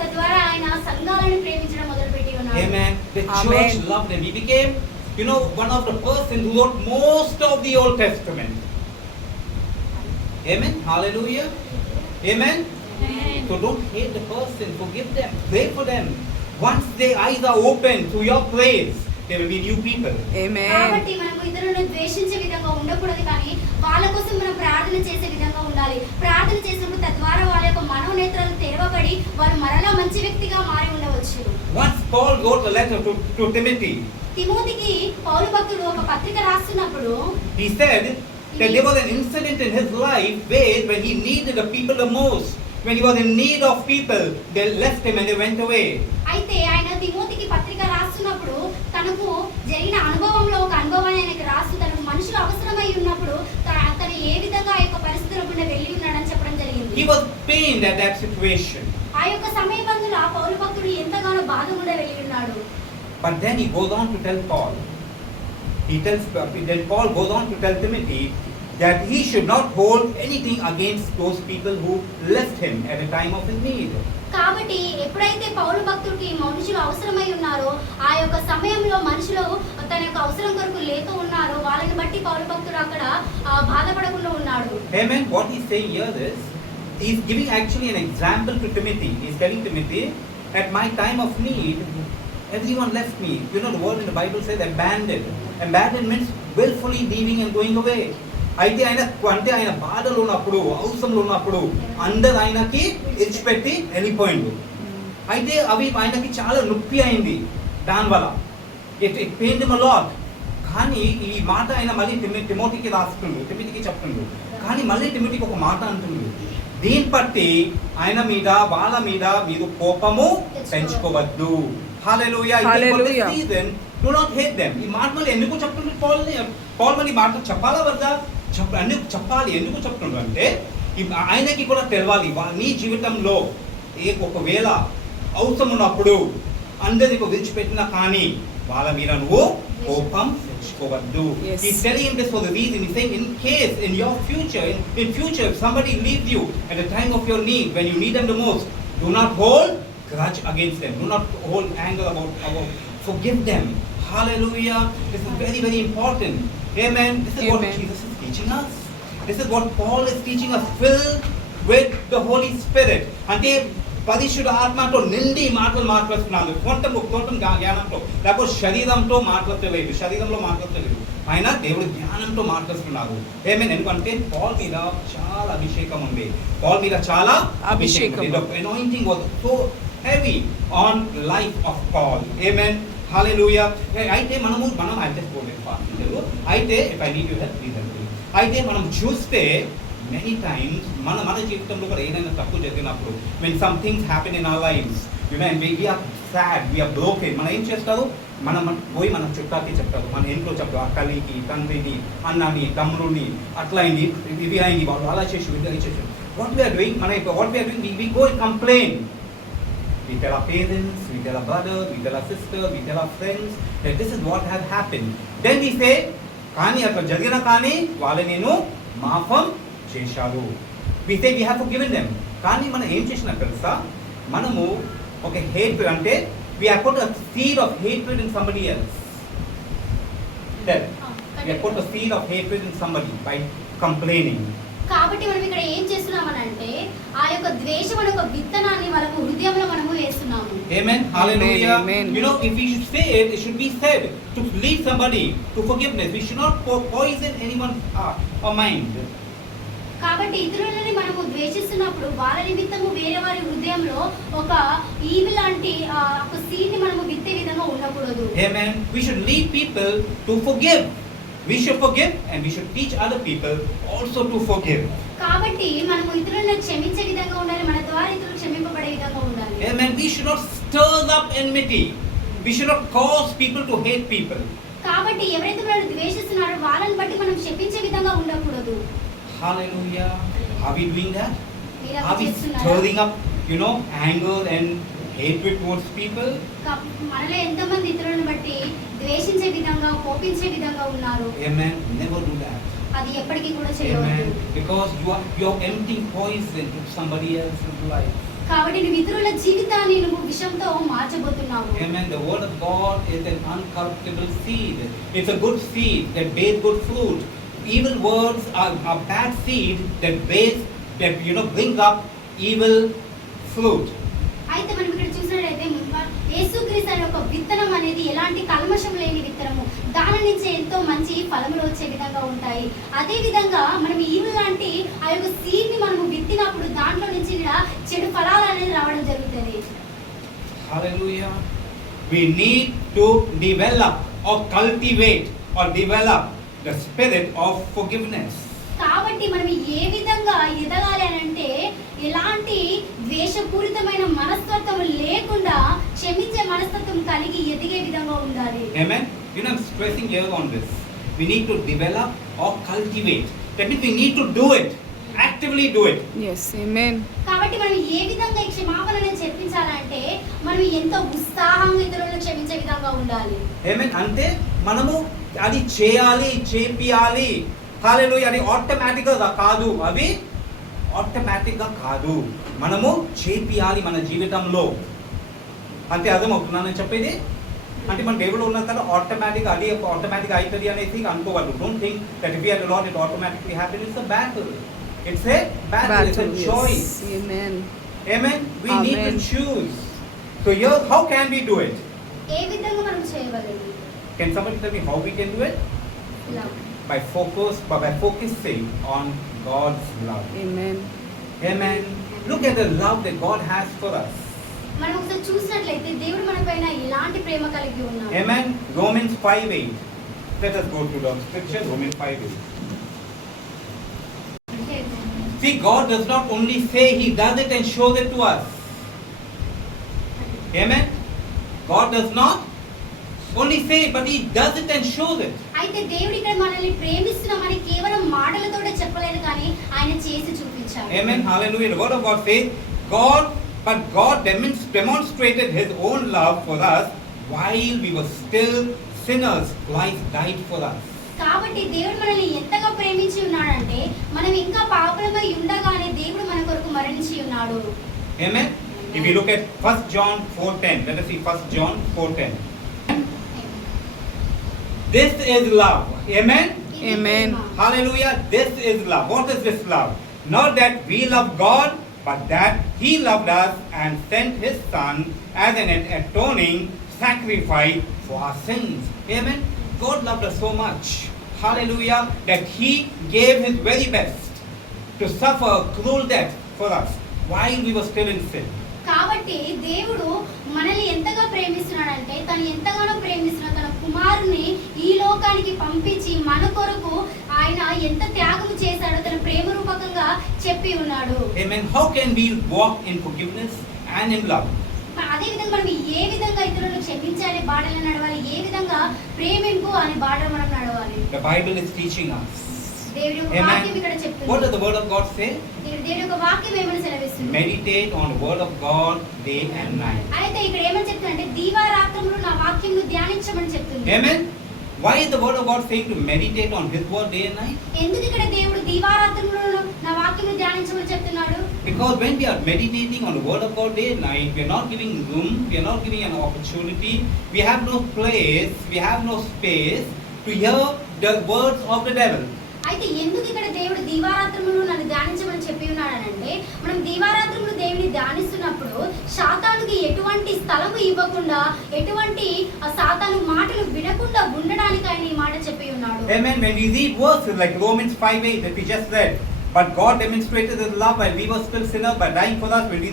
తద్వారా ఆయన సంఘాలను ప్రేమించడం మొదలుపెట్టి ఉన్నాడు. Amen. The Amen. church loved him. He became, one of the persons who wrote most of the Old Testament. Amen. Hallelujah. Amen. So don't hate the person. Forgive them. Pray for them. Once their eyes are open to your praise, there will be new people. Amen. కాబట్టి మనము ఇతరులను ద్వేషించే విధంగా ఉండకూడదు, కానీ వాళ్ళ కోసం మనం ప్రార్థన చేసే విధంగా ఉండాలి. ప్రార్థన చేసినప్పుడు తద్వారా వాళ్ళ యొక్క మనోనేత్రాలు తెరవబడి వారు మరలా మంచి వ్యక్తిగా మారి ఉండవచ్చు. Once Paul wrote a letter to Timothy, తిమోతికి పౌలు భక్తుడు ఒక పత్రిక రాస్తున్నప్పుడు he said that there was an incident in his life where when he needed the people the most, when he was in need of people, they left him and they went away. అయితే ఆయన తిమోతికి పత్రిక రాస్తున్నప్పుడు తనకు జరిగిన అనుభవంలో ఒక అనుభవాన్ని ఆయనకు రాస్తూ తనకు మనుషులు అవసరమై ఉన్నప్పుడు తను ఏ విధంగా ఆ యొక్క పరిస్థితుల గుండా వెళ్ళి ఉన్నాడని చెప్పడం జరిగింది. He was pained at that situation. ఆ యొక్క సమయమందులో ఆ పౌలు భక్తుడు ఎంతగానో బాధ గుండా వెళ్ళి ఉన్నాడు. But then he goes on to tell Paul. Then Paul goes on to tell Timothy that he should not hold anything against those people who left him at the time of his need. కాబట్టి ఎప్పుడైతే పౌలు భక్తుడికి మనుషులు అవసరమై ఉన్నారో ఆ యొక్క సమయంలో మనుషులు తన యొక్క అవసరం కొరకు లేక ఉన్నారో వాళ్ళని బట్టి పౌలు భక్తుడు అక్కడ బాధపడకుండా ఉన్నాడు. Amen. What he's saying here is, he's giving actually an example to Timothy. He's telling Timothy, at my time of need, everyone left me. The word in the Bible says abandoned. Abandoned means willfully leaving and going away. అయితే ఆయన బాధలు ఉన్నప్పుడు, అవసరంలో ఉన్నప్పుడు అందరు ఆయనకి ఇచ్చిపెట్టి వెళ్ళిపోయిండు. అయితే అవి ఆయనకి చాలా నొప్పి అయింది. దానివల్ల it pained him a lot. కానీ ఈ మాట ఆయన మళ్ళీ తిమోతికి చెప్తుండు. కానీ మళ్ళీ తిమోతికి ఒక మాట అంటుంది, దీన్ని బట్టి ఆయన మీద వాళ్ళ మీద మీరు కోపము పెంచుకోవద్దు. హల్లెలూయా. Hallelujah. Do not hate them. ఈ మాటలు ఎందుకు చెప్తున్నారు పౌలు మరి మాటలు చెప్పాలా వద్దా? చెప్పాలి. ఎందుకు చెప్తున్నారు అంటే ఆయనకి కూడా తెలవాలి నీ జీవితంలో ఒకవేళ అవసరం ఉన్నప్పుడు అందరికి విడిచిపెట్టినా కానీ వాళ్ళ మీద నువ్వు కోపం తెచ్చుకోవద్దు. Yes. He's telling him this for the reason. He's saying in case in your future, in future, if somebody leaves you at the time of your need, when you need them the most, do not hold grudge against them. Do not hold anger about forgive them. Hallelujah. This is very, very important. Amen. This is what Jesus is teaching us. This is what Paul is teaching us, filled with the Holy Spirit. అంటే పరిశుద్ధ ఆత్మతో నిండి మాటలు మాట్లాడుతున్నాడు. కొంచెం జ్ఞానంతో, లేకపోతే శరీరంలో మాట్లాడలేదు. ఆయన దేవుడు జ్ఞానంతో మాట్లాడుతున్నారు. ఏమేన్ ఎందుకంటే పాల్ మీద చాలా అభిషేకం ఉంది. The anointing was so heavy on the life of Paul. Amen. Hallelujah. అయితే మనం అయితే అయితే if I need your help, please help me. అయితే మనం చూస్తే many times మన జీవితంలో కూడా ఏదైనా తప్పు జరిగినప్పుడు when some things happen in our lives, you know, and we are sad, we are broken, మనం ఏం చేస్తారు, మనం పోయి మన చుట్టాకి చెప్తారు, మన ఇంట్లో చెప్తారు, అక్కలికి, తండ్రిని, అన్నని, తమ్ముడిని, అట్లా అయింది, ఇది అయింది, వాళ్ళు అలా చేసి what we are doing, we go and complain. We tell our parents, we tell our brother, we tell our sister, we tell our friends that this is what has happened. Then we say, కానీ అట్లా జరిగిన కానీ వాళ్ళు నేను మాఫం చేశారు. We say we have forgiven them. కానీ మనం ఏం చేసినా తెలుసా, మనము ఒక hatred అంటే we have put a seed of hatred in somebody else. Then we have put a seed of hatred in somebody by complaining. కాబట్టి మనం ఇక్కడ ఏం చేస్తున్నామనంటే ఆ యొక్క ద్వేషం అనే ఒక విత్తనాన్ని వాళ్ళకు హృదయంలో మనము వేస్తున్నాము. Amen. Hallelujah. Amen. You know, if we should say it, it should be said to lead somebody to forgiveness. We should not poison anyone's heart or mind. కాబట్టి ఇతరులని మనము ద్వేషిస్తున్నప్పుడు వాళ్ళ నిమిత్తము వేరే వారి హృదయంలో ఒక ఈవిల్ లాంటి ఒక సీడ్ ని మనము విత్తే విధంగా ఉండకూడదు. Amen. We should lead people to forgive. We should forgive and we should teach other people also to forgive. కాబట్టి మనము ఇతరులను క్షమించే విధంగా ఉండాలి, మన ద్వారా ఇతరులు క్షమింపబడే విధంగా ఉండాలి. Amen. We should not stir up enmity. We should not cause people to hate people. కాబట్టి ఎవరైతే మనల్ని ద్వేషిస్తున్నారో వాళ్ళని బట్టి మనం క్షమించే విధంగా ఉండకూడదు. Hallelujah. Are we doing that? మీరు Are అది we చేస్తున్నారా? stirring up, you know, anger and hatred towards people? మనలో ఎంతమంది ఇతరులను బట్టి ద్వేషించే విధంగా, కోపించే విధంగా ఉన్నారు? Amen. Never do that. అది ఎప్పటికీ కూడా చేయవద్దు. Amen. Because you are emptying poison to somebody else's life. కాబట్టి నువ్వు ఇతరుల జీవితాన్ని నువ్వు విషంతో మార్చబోతున్నావు. Amen. The word of God is an uncorruptible seed. It's a good seed that bears good fruit. Evil words are bad seed that brings up evil fruit. అయితే మనం ఇక్కడ చూసినట్లయితే యేసుక్రీస్తు అనే ఒక విత్తనం అనేది ఎలాంటి కల్మషం లేని విత్తనము, దాని నుంచి ఎంతో మంచి ఫలములు వచ్చే విధంగా ఉంటాయి. అదే విధంగా మనం ఈవిల్ లాంటి ఆ యొక్క సీడ్ ని మనము విత్తినప్పుడు దాంట్లో నుంచి కూడా చెడు ఫలాలు అనేది రావడం జరుగుతుంది. Hallelujah. We need to develop or cultivate or develop the spirit of forgiveness. కాబట్టి మనం ఏ విధంగా ఎదగాలి అని అంటే ఎలాంటి ద్వేషపూరితమైన మనస్తత్వం లేకుండా క్షమించే మనస్తత్వం కలిగి ఎదిగే విధంగా ఉండాలి. Amen. You know, I'm stressing here on this. We need to develop or cultivate. That means we need to do it. Actively do it. Yes, amen. కాబట్టి మనం ఏ విధంగా ఈ క్షమాపణను చెప్పించాలంటే మనం ఎంతో ఉత్సాహంగా ఇతరులను క్షమించే విధంగా ఉండాలి. Amen. అంటే మనము అది చేపియాలి. హల్లెలూయా. అది ఆటోమేటిక్గా కాదు, అవి ఆటోమేటిక్గా కాదు, మనము చేపియాలి మన జీవితంలో. అంటే అర్థమవుతున్నానని చెప్పేది. అంటే మన దేవుడు ఉన్న తర్వాత ఆటోమేటిక్గా అది ఆటోమేటిక్గా అవుతుంది అనేది అనుకోవద్దు. Don't think that if we are lord it automatically happen. It's a battle. It's a battle. It's a choice. Yes. Amen. Amen. We Amen. need to choose. So here, how can we do it? ఏ విధంగా మనం చేయగలము? Can somebody tell me how we can do it? Love. By focusing on God's love. Amen. Amen. Look at the love that God has for us. మనం ఒకసారి చూసినట్లయితే దేవుడు మనపైన ఎలాంటి ప్రేమ కలిగి ఉన్నాడు. Amen. Romans 5:8. Let us go to the scripture. Romans 5:8. See, God does not only say, He does it and shows it to us. Amen? God does not only say it, but He does it and shows it. అయితే దేవుడు ఇక్కడ మనల్ని ప్రేమిస్తున్నామని కేవలం మాటలతోనే చెప్పలేదు కానీ ఆయన చేసి చూపించాడు. Amen. Hallelujah. The word of God says, God demonstrated His own love for us while we were still sinners. Christ died for us. కాబట్టి దేవుడు మనల్ని ఎంతగా ప్రేమించి ఉన్నాడంటే మనం ఇంకా పాపులమై ఉండగానే దేవుడు మన కొరకు మరణించి ఉన్నాడు. Amen. If you look at 1 John 4:10, let us see 1 John 4:10. This is love. Amen. ఇది Amen. Prema. Hallelujah. This is love. What is this love? Not that we love God, but that He loved us and sent His Son as an atoning sacrifice for our sins. Amen. God loved us so much. Hallelujah. That He gave His very best to suffer cruel death for us while we were still in sin. కాబట్టి దేవుడు మనల్ని ఎంతగా ప్రేమిస్తున్నాడంటే తను ఎంతగానో ప్రేమిస్తున్న తన కుమారుని ఈ లోకానికి పంపించి మన కొరకు ఆయన ఎంత త్యాగం చేశాడో తన ప్రేమ రూపకంగా చెప్పి ఉన్నాడు. Amen. How can we walk in forgiveness and in love? అదే విధంగా మనం ఏ విధంగా ఇతరులను క్షమించి అనే బాటలో నడవాలి, ఏ విధంగా ప్రేమింపు అనే బాటలో మనం నడవాలి. The Bible is teaching us. దేవుడి యొక్క Amen. వాక్యం ఇక్కడ What చెప్తుంది. does the word of God say? దేవుడి యొక్క వాక్యం ఏమని సెలవిస్తుంది? Meditate on the word of God day and night. అయితే ఇక్కడ ఏమని చెప్తుందంటే దీవారాత్రములు నా వాక్యంను ధ్యానించమని చెప్తుంది. Amen. Why is the word of God saying to meditate on His word day and night? ఎందుకు ఇక్కడ దేవుడు దీవారాత్రములు నా వాక్యంను ధ్యానించమని చెప్తున్నాడు? Because when we are meditating on the word of God day and night, we are not giving room, we are not giving an opportunity, we have no place, we have no space to hear the words of the devil. అయితే ఎందుకు ఇక్కడ దేవుడు దీవారాత్రములు నన్ను ధ్యానించమని చెప్పి ఉన్నాడనంటే మనం దీవారాత్రములు దేవుని ధ్యానిస్తున్నప్పుడు సాతానుకి ఎటువంటి స్థలము ఇవ్వకుండా ఎటువంటి సాతాను మాటలు వినకుండా ఉండడానికి ఆయన ఈ మాట చెప్పి ఉన్నాడు. Amen. When we read verses like Romans 5:8 that we just read, but God demonstrated His love while we were still sinners by dying for us. When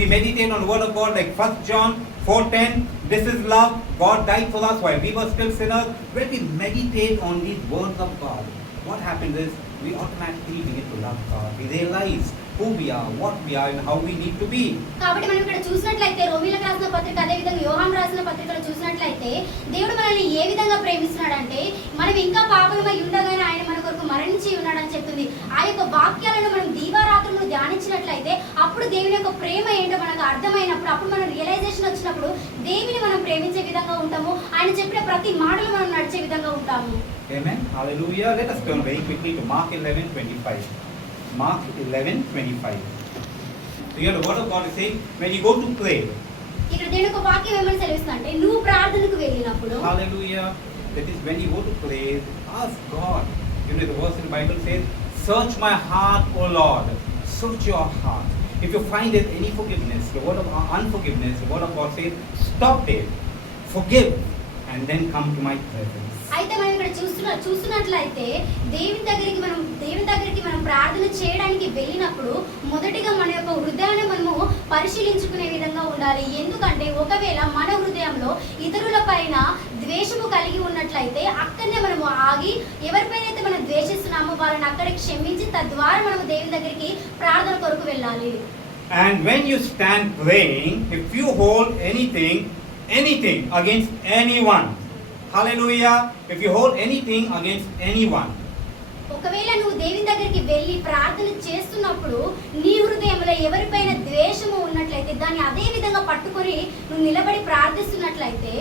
we meditate on the word of God like 1 John 4:10, this is love. God died for us while we were still sinners. When we meditate on these words of God, what happens is we automatically begin to love God. We realize who we are, what we are, and how we need to be. కాబట్టి మనం ఇక్కడ చూసినట్లయితే రోమీలకు రాసిన పత్రిక అదే విధంగా యోహాను రాసిన పత్రికలో చూసినట్లయితే దేవుడు మనల్ని ఏ విధంగా ప్రేమిస్తున్నాడంటే మనం ఇంకా పాపమై ఉండగానే ఆయన మన కొరకు మరణించి ఉన్నాడని చెప్తుంది. ఆ యొక్క వాక్యాలను మనం దీవారాత్రములు ధ్యానించినట్లయితే అప్పుడు దేవుని యొక్క ప్రేమ ఏంటో మనకు అర్థమైనప్పుడు అప్పుడు మనం రియలైజేషన్ వచ్చినప్పుడు దేవుని మనం ప్రేమించే విధంగా ఉంటాము. ఆయన చెప్పిన ప్రతి మాటలు మనం నడిచే విధంగా ఉంటాము. Amen. Hallelujah. Let us turn very quickly to Mark 11:25. Mark 11:25. So here the word of God is saying, when you go to pray, ఇక్కడ దేవుని యొక్క వాక్యం ఏమని సెలవిస్తుందంటే నువ్వు ప్రార్థనకు వెళ్ళినప్పుడు hallelujah, that is when you go to pray, ask God. You know the verse in the Bible says, search my heart, O Lord. Search your heart. If you find there any forgiveness, the word of unforgiveness, the word of God says, stop it, forgive, and then come to my presence. అయితే మనం ఇక్కడ చూస్తున్నట్లయితే దేవుని దగ్గరికి మనం ప్రార్థన చేయడానికి వెళ్ళినప్పుడు మొదటిగా మన యొక్క హృదయాన్ని మనము పరిశీలించుకునే విధంగా ఉండాలి. ఎందుకంటే ఒకవేళ మన హృదయంలో ఇతరుల పైన ద్వేషము కలిగి ఉన్నట్లయితే అక్కడనే మనము ఆగి ఎవరిపైనైతే మనం ద్వేషిస్తున్నామో వాళ్ళని అక్కడ క్షమించి తద్వారా మనము దేవుని దగ్గరికి ప్రార్థన కొరకు వెళ్ళాలి. And when you stand praying, if you hold anything against anyone, hallelujah, if you hold anything against anyone, ఒకవేళ నువ్వు దేవుని దగ్గరికి వెళ్ళి ప్రార్థన చేస్తున్నప్పుడు నీ హృదయంలో ఎవరిపైన ద్వేషము ఉన్నట్లయితే దాన్ని అదే విధంగా పట్టుకొని నువ్వు నిలబడి ప్రార్థిస్తున్నట్లయితే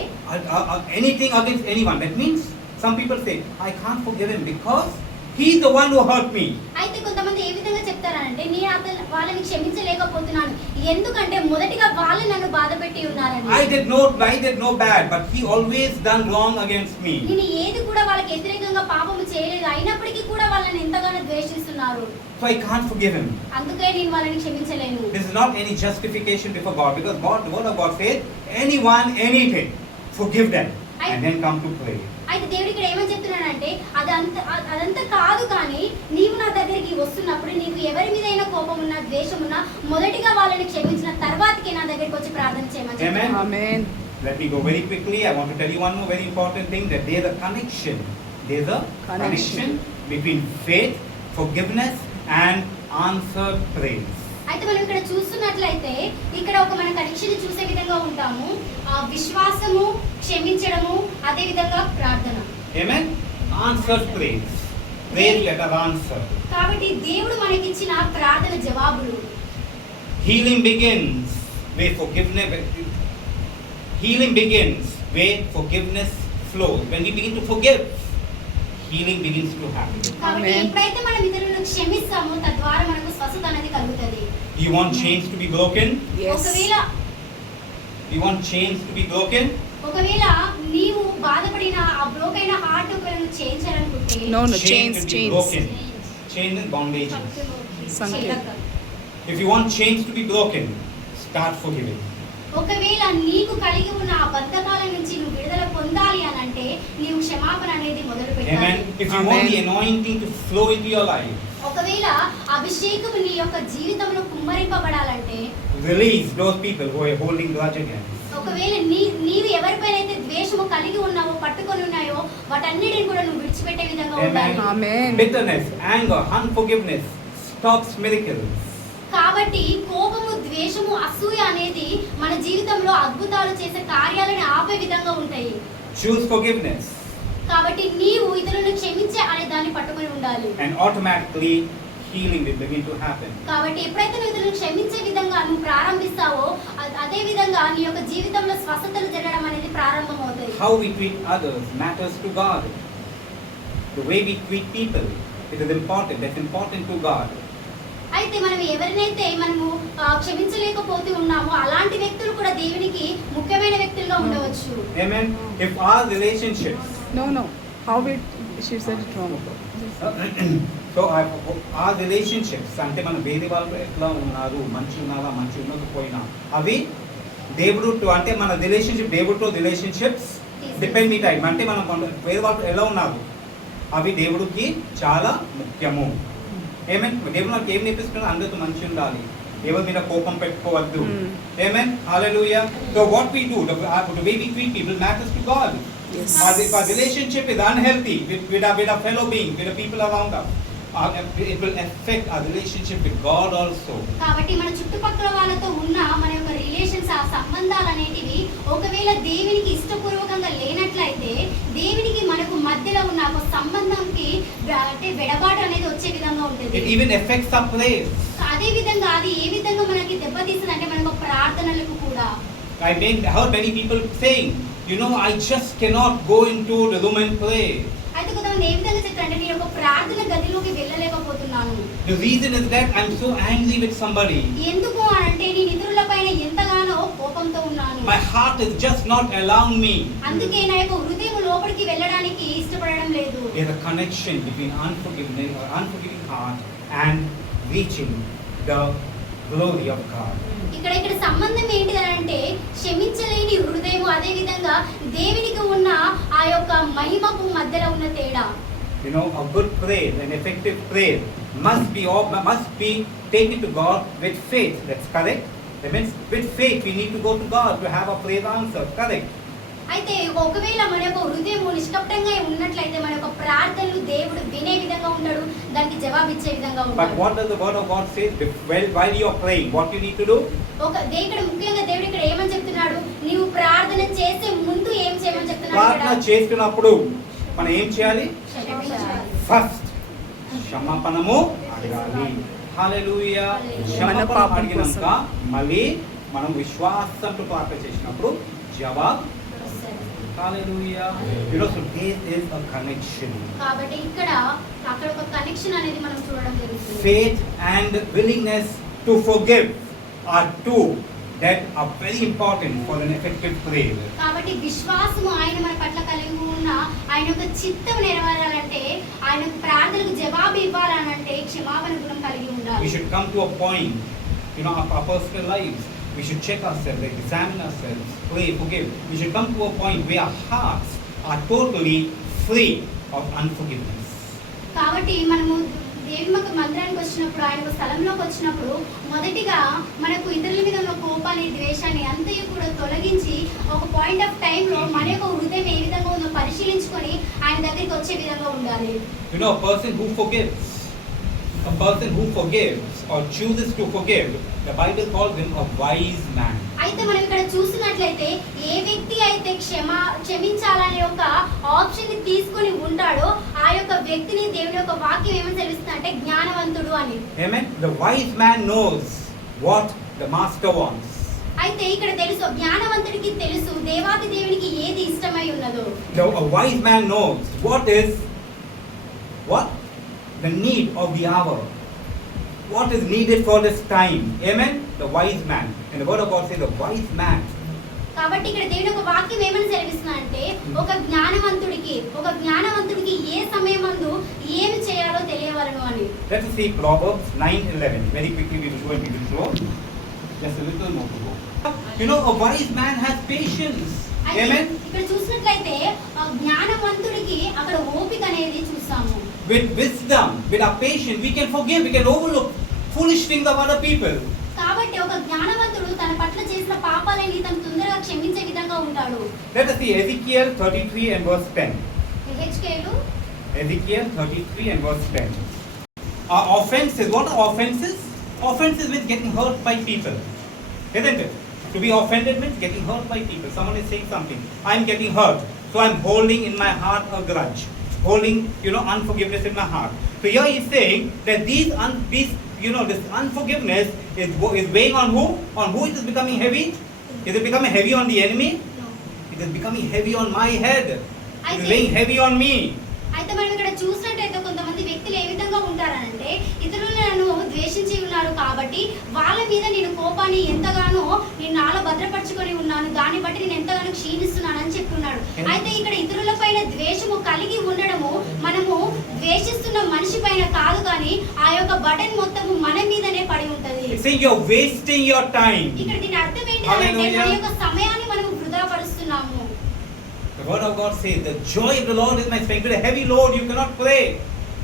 anything against anyone, that means some people say, I can't forgive him because he is the one who hurt me. అయితే కొంతమంది ఏ విధంగా చెప్తారంటే నేను వాళ్ళని క్షమించలేకపోతున్నాను ఎందుకంటే మొదటిగా వాళ్ళు నన్ను బాధపెట్టి ఉన్నారని. I did no bad, but he always done wrong against me. నేను ఏది కూడా వాళ్ళకి వ్యతిరేకంగా పాపము చేయలేదు అయినప్పటికీ కూడా వాళ్ళని ఎంతగానో ద్వేషిస్తున్నారు. So I can't forgive him. అందుకే నేను వాళ్ళని క్షమించలేను. This is not any justification before God, because God, the word of God says, anyone, anything, forgive them and then come to pray. అయితే దేవుడు ఇక్కడ ఏమని చెప్తున్నాడంటే అదంతా కాదు కానీ నీవు నా దగ్గరికి వస్తున్నప్పుడు నీవు ఎవరి మీదైనా కోపం ఉన్నా ద్వేషం ఉన్నా మొదటిగా వాళ్ళని క్షమించిన తర్వాతకి నా దగ్గరికి వచ్చి ప్రార్థన చేయమని చెప్తున్నాడు. Amen. Let me go very quickly. I want to tell you one more very important thing, that there's a connection. There's a connection between faith, forgiveness and answered prayers. అయితే మనం ఇక్కడ చూస్తున్నట్లయితే ఇక్కడ ఒక మన కనెక్షన్ చూసే విధంగా ఉంటాము. విశ్వాసము, క్షమించడము, అదే విధంగా ప్రార్థన. Amen? Answered prayers. Prayers that are answered. కాబట్టి దేవుడు మనకిచ్చిన ప్రార్థన జవాబులు. Healing begins where forgiveness. Healing begins where forgiveness flows. When we begin to forgive, healing begins to happen. కాబట్టి Amen. ఎప్పుడైతే మనం ఇతరులను క్షమిస్తామో తద్వారా మనకు స్వస్థత అనేది కలుగుతుంది. You want chains to be broken? Yes. You want chains to be broken? ఒకవేళ నీవు బాధపడిన ఆ బ్రోక్ అయిన హార్ట్ ఒకవేళ చేంజ్ చేయాలనుకుంటే No, chains, to be chains. broken. Chains and bondages. Sanket. If you want chains to be broken, start forgiving. ఒకవేళ నీకు కలిగి ఉన్న ఆ బంధకాల నుంచి నువ్వు విడుదల పొందాలి అని అంటే నీవు క్షమాపణ అనేది మొదలు పెట్టాలి. Amen. If you want the anointing to flow into your life, ఒకవేళ అభిషేకం నీ యొక్క జీవితంలో కుమ్మరింపబడాలంటే release those people who are holding grudge against. ఒకవేళ నీవు ఎవరిపైన అయితే ద్వేషము కలిగి ఉన్నావో పట్టుకొని ఉన్నాయో వాటన్నిటిని కూడా నువ్వు విడిచిపెట్టే విధంగా ఉండాలి. Amen. Bitterness, anger, unforgiveness stops miracles. కాబట్టి కోపము, ద్వేషము, అసూయ అనేది మన జీవితంలో అద్భుతాలు చేసే కార్యాలను ఆపే విధంగా ఉంటాయి. Choose forgiveness, కాబట్టి నీవు ఇతరులను క్షమించే అనే దాన్ని పట్టుకొని ఉండాలి. and automatically healing will begin to happen. కాబట్టి ఎప్పుడైతే నువ్వు ఇతరులను క్షమించే విధంగా నువ్వు ప్రారంభిస్తావో అదే విధంగా నీ యొక్క జీవితంలో స్వస్థతలు జరగడం అనేది ప్రారంభమవుతాయి. How we treat others matters to God. The way we treat people, it is important. That's important to God. అయితే మనం ఎవరినైతే మనము క్షమించలేకపోతూ ఉన్నామో అలాంటి వ్యక్తులు కూడా దేవునికి ముఖ్యమైన వ్యక్తులుగా ఉండవచ్చు. Amen. If our relationships, No. How it, she said it wrong. so our relationships, అంటే మన వేరే వాళ్ళు ఎట్లా ఉన్నారు, మంచి ఉన్నారా, మంచి ఉండకపోయినా, అవి దేవుడితో అంటే మన రిలేషన్షిప్ దేవుడితో రిలేషన్షిప్స్ డిపెండ్ మీ టైం అంటే మనం వేరే వాళ్ళు ఎలా ఉన్నారు అవి దేవుడికి చాలా ముఖ్యము. ఏమేన్ దేవుడు నాకు ఏం నేర్పిస్తున్నాడు, అందరితో మంచి ఉండాలి, ఎవరి మీద కోపం పెట్టుకోవద్దు. Amen. Hallelujah. So what we do, the way we treat people matters to God. Yes. If our relationship is unhealthy with our fellow beings, with the people around us, it will affect our relationship with God also. కాబట్టి మన చుట్టుపక్కల వాళ్ళతో ఉన్న మన యొక్క relations ఆ సంబంధాలు అనేటివి ఒకవేళ దేవునికి ఇష్టపూర్వకంగా లేనట్లయితే దేవునికి మనకు మధ్యలో ఉన్న ఒక సంబంధంకి అంటే వెడబాటు అనేది వచ్చే విధంగా ఉంటుంది. It even affects our prayers. అదే విధంగా అది ఏ విధంగా మనకి దెబ్బతీస్తుంది అంటే మనకు ప్రార్థనలకు కూడా. I heard many people saying, I just cannot go into the room and pray. అయితే కొంతమంది ఏ విధంగా చెప్తారంటే నేను ఒక ప్రార్థన గదిలోకి వెళ్ళలేకపోతున్నాను. The reason is that I'm so angry with somebody. ఎందుకు అంటే నేను ఇతరులపైన ఎంతగానో కోపంతో ఉన్నాను. My heart is just not allowing me. అందుకే నా యొక్క హృదయం లోపలికి వెళ్ళడానికి ఇష్టపడడం లేదు. There's a connection between unforgiving heart and reaching the glory of God. ఇక్కడ సంబంధం ఏంటి అంటే క్షమించలేని హృదయం అదే విధంగా దేవునికి ఉన్న ఆ యొక్క మహిమకు మధ్యలో ఉన్న తేడా. A good prayer, an effective prayer must be taken to God with faith. That's correct. That means with faith we need to go to God to have our prayer answered. Correct. అయితే ఒకవేళ మన యొక్క హృదయం నిష్కపటంగా ఉన్నట్లయితే మన యొక్క ప్రార్థనలు దేవుడు వినే విధంగా ఉంటాడు, దానికి జవాబు ఇచ్చే విధంగా ఉంటాడు. But what does the word of God say? While you are praying, what you need to do? ఇక్కడ ముఖ్యంగా దేవుడు ఇక్కడ ఏమని చెప్తున్నాడు, నీవు ప్రార్థన చేసే ముందు ఏం చేయమని చెప్తున్నాడు. ప్రార్థన చేస్తున్నప్పుడు మనం ఏం చేయాలి? ఫస్ట్ క్షమాపణము అడగాలి. హల్లెలూయా. క్షమాపణ అడిగినాక మళ్ళీ మనం విశ్వాసంతో ప్రార్థన చేసినప్పుడు జవాబు. Hallelujah. So there is a connection. కాబట్టి ఇక్కడ అక్కడ ఒక కనెక్షన్ అనేది మనం చూడడం జరుగుతుంది. Faith and willingness to forgive are two that are very important for an effective prayer. కాబట్టి విశ్వాసము ఆయన మన పట్ల కలిగి ఉన్న ఆయన యొక్క చిత్తం నెరవేరాలంటే ఆయన ప్రార్థనకు జవాబు ఇవ్వాలనంటే క్షమాపణ గుణం కలిగి ఉండాలి. We should come to a point, our personal lives. We should check ourselves, examine ourselves, pray, forgive. We should come to a point where our hearts are totally free of unforgiveness. కాబట్టి మనము దేవుని మందిరానికి వచ్చినప్పుడు ఆయన స్థలంలోకి వచ్చినప్పుడు మొదటిగా మనకు ఇతరుల మీద ఉన్న కోపాన్ని, ద్వేషాన్ని అంతయు కూడా తొలగించి ఒక పాయింట్ ఆఫ్ టైంలో మన యొక్క హృదయం ఏ విధంగా ఉందో పరిశీలించుకొని ఆయన దగ్గరికి వచ్చే విధంగా ఉండాలి. A person who forgives a person who forgives or chooses to forgive, the Bible calls him a wise man. అయితే మనం ఇక్కడ చూసినట్లయితే ఏ వ్యక్తి అయితే క్షమించాలనే ఒక ఆప్షన్ ని తీసుకొని ఉంటాడో ఆ యొక్క వ్యక్తిని దేవుని యొక్క వాక్యం ఏమని తెలుస్తుంది అంటే జ్ఞానవంతుడు అని. Amen. The wise man knows what the master wants. అయితే ఇక్కడ తెలుసు జ్ఞానవంతుడికి తెలుసు దేవాది దేవునికి ఏది ఇష్టమై ఉన్నదో. A wise man knows what the need of the hour. What is needed for this time. Amen. The wise man. And the word of God says the wise man. కాబట్టి ఇక్కడ దేవుని యొక్క వాక్యం ఏమని సెలవిస్తున్నా అంటే ఒక జ్ఞానవంతుడికి ఏ సమయమందు ఏమి చేయాలో తెలియవలెను అని. Let us see Proverbs 9:11. Very quickly we will go into the flow. Just a little more to go. You know, a wise man has patience. Amen. ఇక్కడ చూసినట్లయితే జ్ఞానవంతుడికి అక్కడ ఓపిక అనేది చూస్తాము. With wisdom, with our patience, we can forgive, we can overlook foolish things of other people. కాబట్టి ఒక జ్ఞానవంతుడు తన పట్ల చేసిన పాపాలని తను తొందరగా క్షమించే విధంగా ఉంటాడు. Let us see Ezekiel 33 and verse 10. Ezekiel Ezekiel 33 and verse 10. Our offenses, what are offenses? Offenses means getting hurt by people. Isn't it? To be offended means getting hurt by people. Someone is saying something. I'm getting hurt. So I'm holding in my heart a grudge. Holding, unforgiveness in my heart. So here he's saying that this unforgiveness is weighing on who? On who it is becoming heavy? Is it becoming heavy on the enemy? It is becoming heavy on my head. It is weighing heavy on me. అయితే మనం ఇక్కడ చూసినట్టయితే కొంతమంది వ్యక్తులు ఏ విధంగా ఉంటారనంటే ఇతరులను ద్వేషించి ఉన్నారు కాబట్టి వాళ్ళ మీద నేను కోపాన్ని ఎంతగానో నేను నాలో భద్రపరచుకొని ఉన్నాను, దాన్ని బట్టి నేను ఎంతగానో క్షీణిస్తున్నాను అని చెప్తున్నాడు. అయితే ఇక్కడ ఇతరుల పైన ద్వేషము కలిగి ఉండడము మనము ద్వేషిస్తున్న మనిషి పైన కాదు కానీ ఆ యొక్క బటన్ మొత్తము మన మీదనే పడి ఉంటది. See, you're wasting your time. ఇక్కడ దీని అర్థం ఏంటంటే మన యొక్క సమయాన్ని మనము వృధా పరుస్తున్నాము. The word of God says, the joy of the Lord is my strength. With a heavy load you cannot pray.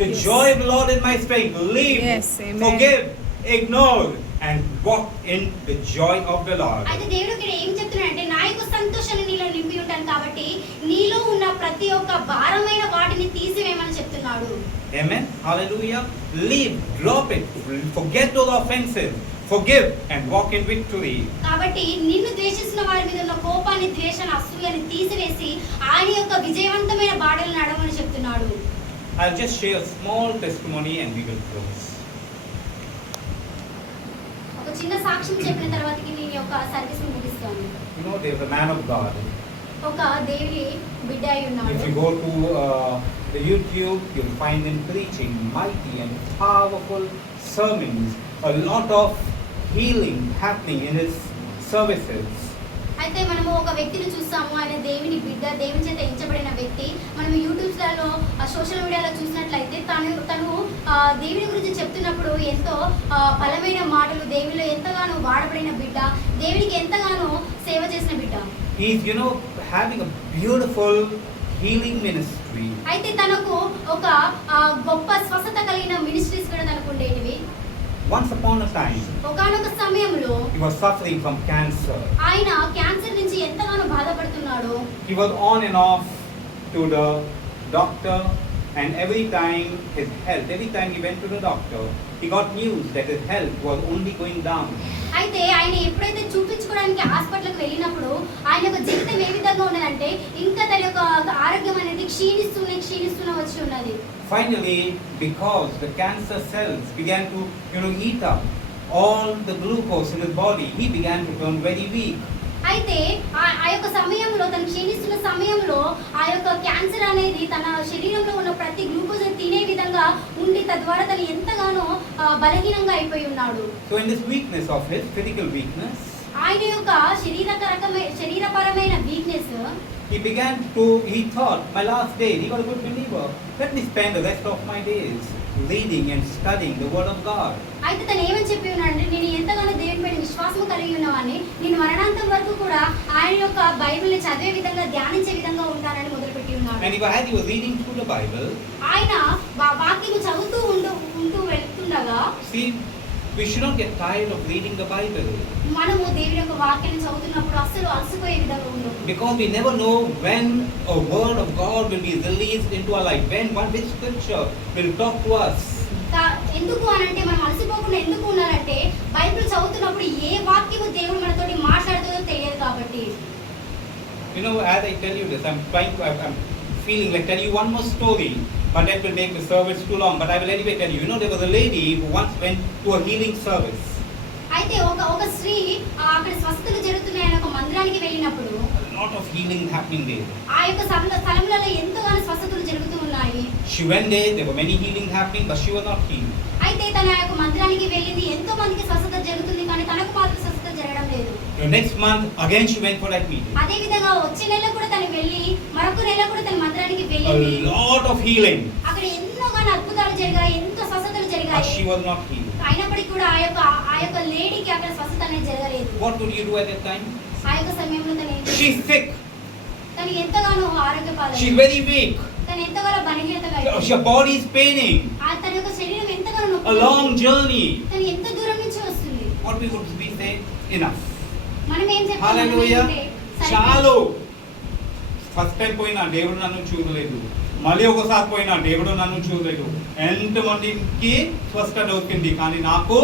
The joy of the Lord is my strength. Live, Yes, amen. forgive, ignore, and walk in the joy of the Lord. అయితే దేవుడు ఇక్కడ ఏం చెప్తున్నాడంటే నా యొక్క సంతోషాన్ని నీలో నింపి ఉంటాను కాబట్టి నీలో ఉన్న ప్రతి ఒక్క భారమైన వాటిని తీసివేయమని చెప్తున్నాడు. Amen. Hallelujah. Leave, drop it, forget those offenses. Forgive and walk in victory. కాబట్టి నిన్ను ద్వేషిస్తున్న వారి మీద ఉన్న కోపాన్ని, ద్వేషాన్ని, అసూయని తీసివేసి ఆయన యొక్క విజయవంతమైన బాటలు నడవమని చెప్తున్నాడు. I'll just share a small testimony and we will close. ఒక చిన్న సాక్ష్యం చెప్పిన తర్వాతకి నేను యొక్క సర్వీస్ ముగిస్తాను. There's a man of God. ఒక దేవుని బిడ్డ అయి ఉన్నాడు. If you go to the YouTube, you'll find him preaching mighty and powerful sermons. A lot of healing happening in his services. అయితే మనము ఒక వ్యక్తిని చూస్తాము, ఆయన దేవుని బిడ్డ, దేవుని చేత ఎంచబడిన వ్యక్తి. మనం యూట్యూబ్స్లలో సోషల్ మీడియాలో చూసినట్లయితే తను దేవుని గురించి చెప్తున్నప్పుడు ఎంతో బలమైన మాటలు, దేవునిలో ఎంతగానో వాడబడిన బిడ్డ, దేవునికి ఎంతగానో సేవ చేసిన బిడ్డ. He's having a beautiful healing ministry. అయితే తనకు ఒక గొప్ప స్వస్థత కలిగిన మినిస్ట్రీస్ కూడా తనకు ఉండేటివి. Once upon a time, ఒకానొక సమయంలో he was suffering from cancer. ఆయన క్యాన్సర్ నుంచి ఎంతగానో బాధపడుతున్నాడు. He was on and off to the doctor, and every time he went to the doctor, he got news that his health was only going down. అయితే ఆయన ఎప్పుడైతే చూపించుకోవడానికి హాస్పిటల్కి వెళ్ళినప్పుడు ఆయన యొక్క జీవితం ఏ విధంగా ఉన్నదంటే ఇంకా తన యొక్క ఆరోగ్యం అనేది క్షీణిస్తూనే వచ్చి ఉన్నది. Finally, because the cancer cells began to eat up all the glucose in his body, he began to turn very weak. అయితే ఆ యొక్క సమయంలో తను క్షీణిస్తున్న సమయంలో ఆ యొక్క క్యాన్సర్ అనేది తన శరీరంలో ఉన్న ప్రతి గ్లూకోజ్ తినే విధంగా ఉండి తద్వారా తను ఎంతగానో బలహీనంగా అయిపోయి ఉన్నాడు. So in this weakness of his physical weakness, ఆయన యొక్క శరీరపరమైన weakness, he thought, my last day, he was a good believer, let me spend the rest of my days reading and studying the word of God. అయితే తను ఏమని చెప్పి ఉన్నాడంటే నేను ఎంతగానో దేవుని పైన విశ్వాసం కలిగి ఉన్నామని, నేను మరణాంతం వరకు కూడా ఆయన యొక్క బైబిల్ని చదివే విధంగా, ధ్యానించే విధంగా ఉంటానని మొదలుపెట్టి ఉన్నాడు. And as he was reading through the Bible, ఆయన వాక్యం చదువుతూ ఉంటూ వెళ్తుండగా, see, we should not get tired of reading the Bible. మనము దేవుని యొక్క వాక్యాన్ని చదువుతున్నప్పుడు అస్సలు అలసిపోయే విధంగా ఉండదు. Because we never know when a word of God will be released into our life, which scripture will talk to us. ఎందుకు అనంటే మనం అలసిపోకుండా ఎందుకు ఉండాలంటే బైబిల్ చదువుతున్నప్పుడు ఏ వాక్యము దేవుడు మనతోటి మాట్లాడుతుందో తెలియదు కాబట్టి. You know, as I tell you this, I'm feeling like telling you one more story, but that will make the service too long. But I will anyway tell you. You know, there was a lady who once went to a healing service. అయితే ఒక స్త్రీ అక్కడ స్వస్థతలు జరుగుతున్నాయని ఒక మందిరానికి వెళ్ళినప్పుడు A lot of healing happening there. ఆ యొక్క స్థలంలో ఎంతగానో స్వస్థతలు జరుగుతూ ఉన్నాయి. She went there were many healing happening, but she was not healed. అయితే తన యొక్క మందిరానికి వెళ్ళింది, ఎంతో మందికి స్వస్థత జరుగుతుంది కానీ తనకు మాత్రం స్వస్థత జరగడం లేదు. The next month again she went for that meeting. అదే విధంగా వచ్చే నెల కూడా తను వెళ్ళి మరొక నెల కూడా తన మందిరానికి వెళ్ళింది. A lot of healing. అక్కడ ఎన్నోగానో అద్భుతాలు జరిగాయి, ఎంతో స్వస్థతలు But జరిగాయి. she was not healed. అయినప్పటికీ కూడా ఆ యొక్క లేడీకి అక్కడ స్వస్థత అనేది జరగలేదు. What would you do at that time? ఆ యొక్క సమయంలో She's sick. తను ఎంతగానో ఆరోగ్య పాలైంది. She's very weak. తను ఎంతగానో బలహీనతగా అయిపోయింది. Her body is paining. తన యొక్క శరీరం ఎంతగానో A నొప్పి. long journey. తను ఎంత దూరం నుంచి వస్తుంది. What we would be say? Enough. మనం ఏం చెప్తాం? Hallelujah. చాలు. ఫస్ట్ టైం పోయినా దేవుడు నన్ను చూడలేదు, మళ్ళీ ఒకసారి పోయినా దేవుడు నన్ను చూడలేదు. ఎంతమందికి స్వస్థ దొరికింది కానీ నాకు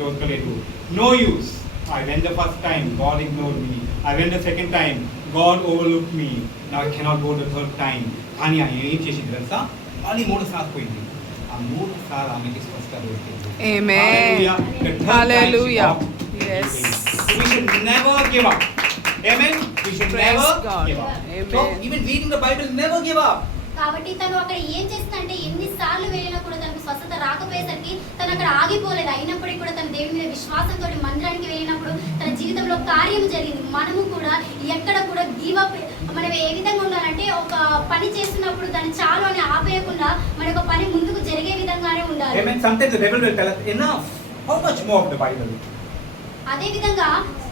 దొరకలేదు. No use. I went the first time, God ignored me. I went the second time, God overlooked me. Now I cannot go the third time. కానీ ఆయన ఏం చేసింది తెలుసా? మళ్ళీ 3 సార్లు పోయింది. ఆ 3 సార్లు ఆమెకి స్వస్థ దొరికింది. Amen. Hallelujah. The third Hallelujah. time she walked. Yes. So we should never give up. Amen. We should Praise never God. give up. Amen. So even reading the Bible, never give up. కాబట్టి తను అక్కడ ఏం చేస్తుందంటే ఎన్నిసార్లు వెళ్ళినా కూడా తనకు స్వస్థత రాకపోయేసరికి తను అక్కడ ఆగిపోలేదు. అయినప్పటికీ కూడా తన దేవుని మీద విశ్వాసంతో మందిరానికి వెళ్ళినప్పుడు తన జీవితంలో కార్యం జరిగింది. మనము కూడా ఎక్కడ కూడా గివ్ అప్, మనం ఏ విధంగా ఉండాలంటే ఒక పని చేస్తున్నప్పుడు దాన్ని చాలు అని ఆపేయకుండా మన ఒక పని ముందుకు జరిగే విధంగానే ఉండాలి. Amen. Sometimes the devil will tell us, enough. How much more of the Bible? అదే విధంగా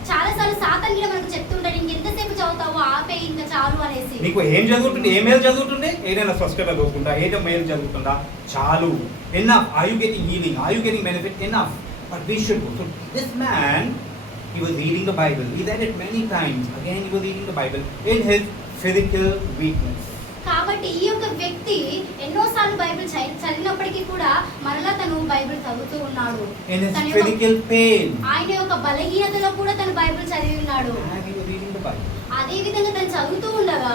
చాలాసార్లు సాతాను కూడా మనకు చెప్తుంటాడు, ఇంకెంతసేపు చదువుతావు, ఆపే ఇంకా చాలు అనేసి. నీకు ఏం చదువుతుండే, ఏ మేలు చదువుతుండే, ఏదైనా స్వస్థత చదువుతుందా, ఏదో మేలు చదువుతుందా, చాలు. Enough. Are you getting healing? Are you getting benefit? Enough. But we should go. So this man, he was reading the Bible. He read it many times. Again, he was reading the Bible in his physical weakness. కాబట్టి ఈ యొక్క వ్యక్తి ఎన్నోసార్లు Bible చదివినప్పటికీ కూడా మరలా తను Bible చదువుతూ ఉన్నాడు. In his physical pain. ఆయన యొక్క బలహీనతలో కూడా తను బైబిల్ చదివి ఉన్నాడు. And he was reading the Bible. అదే విధంగా తను చదువుతూ ఉండగా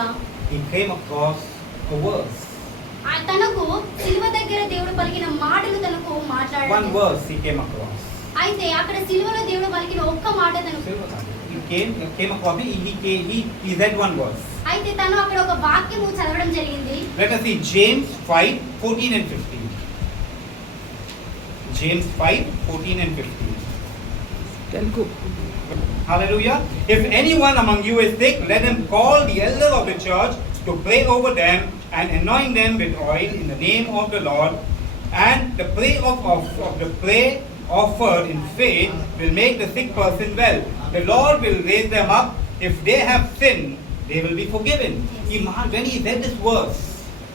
He came across a verse. తనకు సిలువ దగ్గర దేవుడు పలికిన మాటలు తనకు One మాట్లాడాడు. verse he came across. అయితే అక్కడ సిలువలో దేవుడు పలికిన ఒక్క మాట తనకు He came across it. He read one verse. అయితే తను అక్కడ ఒక వాక్యము చదవడం జరిగింది. Let us see James 5:14 and 15. James 5:14 and 15. Telugu. Hallelujah. If anyone among you is sick, let him call the elder of the church to pray over them and anoint them with oil in the name of the Lord. And the prayer offered in faith will make the sick person well. The Lord will raise them up. If they have sinned, they will be forgiven. When he read this verse,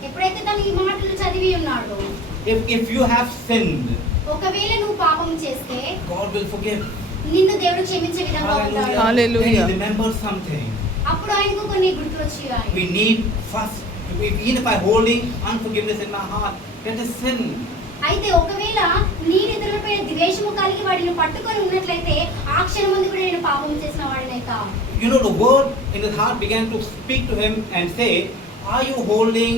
ఎప్పుడైతే తను ఈ మాటలు చదివి ఉన్నాడో, if you have sinned, ఒకవేళ నువ్వు పాపం చేస్తే God will forgive. నిన్ను దేవుడు క్షమించే విధంగా ఉంటాడు. Hallelujah. Then he remembers something. అప్పుడు ఆయనకు కొన్ని గుర్తు వచ్చాయి. We need first, even if I'm holding unforgiveness in my heart, that is sin. అయితే ఒకవేళ నేను ఇతరులపై ద్వేషము కలిగి వాడిని పట్టుకొని ఉన్నట్లయితే ఆ క్షణం ముందు కూడా నేను పాపం చేసిన వాడినైతే. You know, the word in his heart began to speak to him and say, are you holding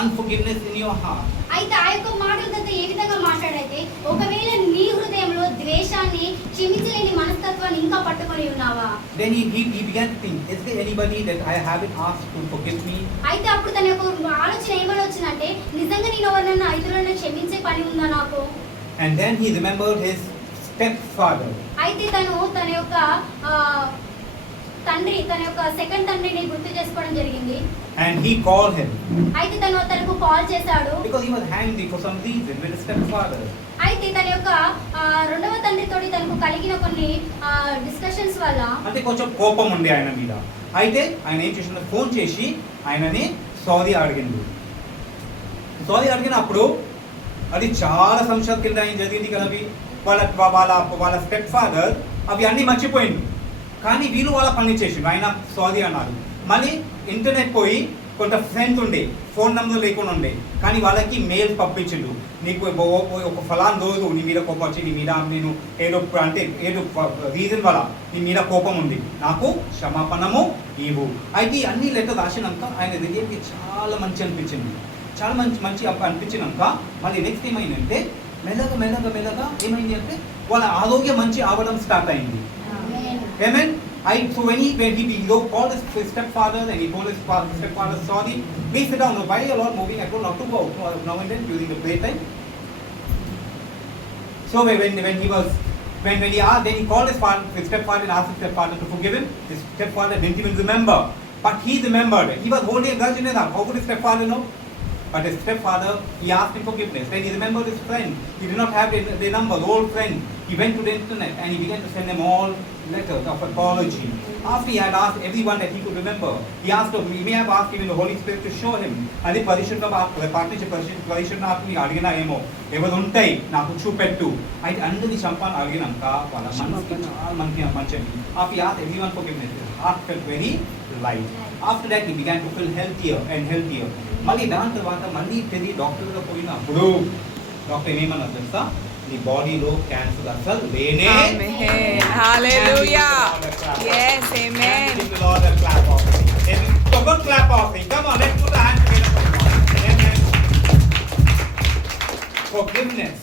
unforgiveness in your heart? అయితే ఆ యొక్క మాటలతో ఏ విధంగా మాట్లాడైతే ఒకవేళ నీ హృదయంలో ద్వేషాన్ని, క్షమించలేని మనస్తత్వాన్ని ఇంకా పట్టుకొని ఉన్నావా? Then he began to think, is there anybody that I haven't asked to forgive me? అయితే అప్పుడు తన యొక్క ఆలోచన ఏమని వచ్చిందంటే, నిజంగా నేను ఎవరినైనా ఇతరులను క్షమించే పని ఉందా నాకు? And then he remembered his stepfather. అయితే తన యొక్క సెకండ్ తండ్రిని గుర్తు చేసుకోవడం జరిగింది. And he called him. అయితే తనకు కాల్ చేశాడు. Because he was angry for some reason with his stepfather. అయితే తన యొక్క రెండవ తండ్రితోటి తనకు కలిగిన కొన్ని డిస్కషన్స్ వల్ల అంటే కొంచెం కోపం ఉంది ఆయన మీద. అయితే ఆయన ఏం చేసిన, ఫోన్ చేసి ఆయనని సారీ అడిగినప్పుడు అది చాలా సంవత్సరాల కింద ఆయన జరిగింది కదా. అవి వాళ్ళ స్టెప్ ఫాదర్ అవి అన్నీ మర్చిపోయింది. కానీ వీళ్ళు వాళ్ళ పని చేసిండు. ఆయన సారీ అన్నారు. మళ్ళీ ఇంటర్నెట్ పోయి కొంత ఫ్రెండ్స్ ఉండే, ఫోన్ నెంబర్ లేకుండా ఉండే, కానీ వాళ్ళకి మెయిల్స్ పంపించిండు. నీకు ఒక ఫలాన్ రోజు నీ మీద కోపం వచ్చి, నీ మీద నేను ఏదో రీజన్ వల్ల నీ మీద కోపం ఉంది, నాకు క్షమాపణము ఇవ్వు. అయితే అన్ని లెటర్ రాసినాక ఆయన హృదయానికి చాలా మంచి అనిపించింది. చాలా మంచి అనిపించినాక మళ్ళీ నెక్స్ట్ ఏమైందంటే మెల్లగా ఏమైంది అంటే వాళ్ళ ఆరోగ్యం మంచి అవ్వడం స్టార్ట్ అయింది. Amen. So when he called his stepfather and he told his stepfather, sorry, please sit down. Why are you all moving? I told not to go now and then during the playtime. So when he asked, then he called his stepfather and asked his stepfather to forgive him. His stepfather didn't even remember, but he remembered. He was holding a grudge in his heart. How could his stepfather know? But his stepfather, he asked him forgiveness. Then he remembered his friend. He did not have their number, the old friend. He went to the internet and he began to send them all letters of apology. After he had asked everyone that he could remember, he may have asked even the Holy Spirit to show him. అది పరిశుద్ధాత్మని అడిగినా ఏమో ఎవరు ఉంటాయి నాకు చూపెట్టు. అయితే అందరినీ చంపాలని అడిగినాక వాళ్ళ మనసుకి చాలా మంచి. After he asked everyone forgiveness, his heart felt very light. After that he began to feel healthier and healthier. మళ్ళీ దాని తర్వాత మళ్ళీ తిరిగి డాక్టర్గా పోయినప్పుడు డాక్టర్ ఏమన్నా తెలుసా, నీ బాడీలో క్యాన్సర్ అసలు లేనే. Amen. Hallelujah. Yes, amen. Give the Lord a clap offering. Amen. So good clap offering. Come on, let's put the hands together for the Lord. Amen. Forgiveness.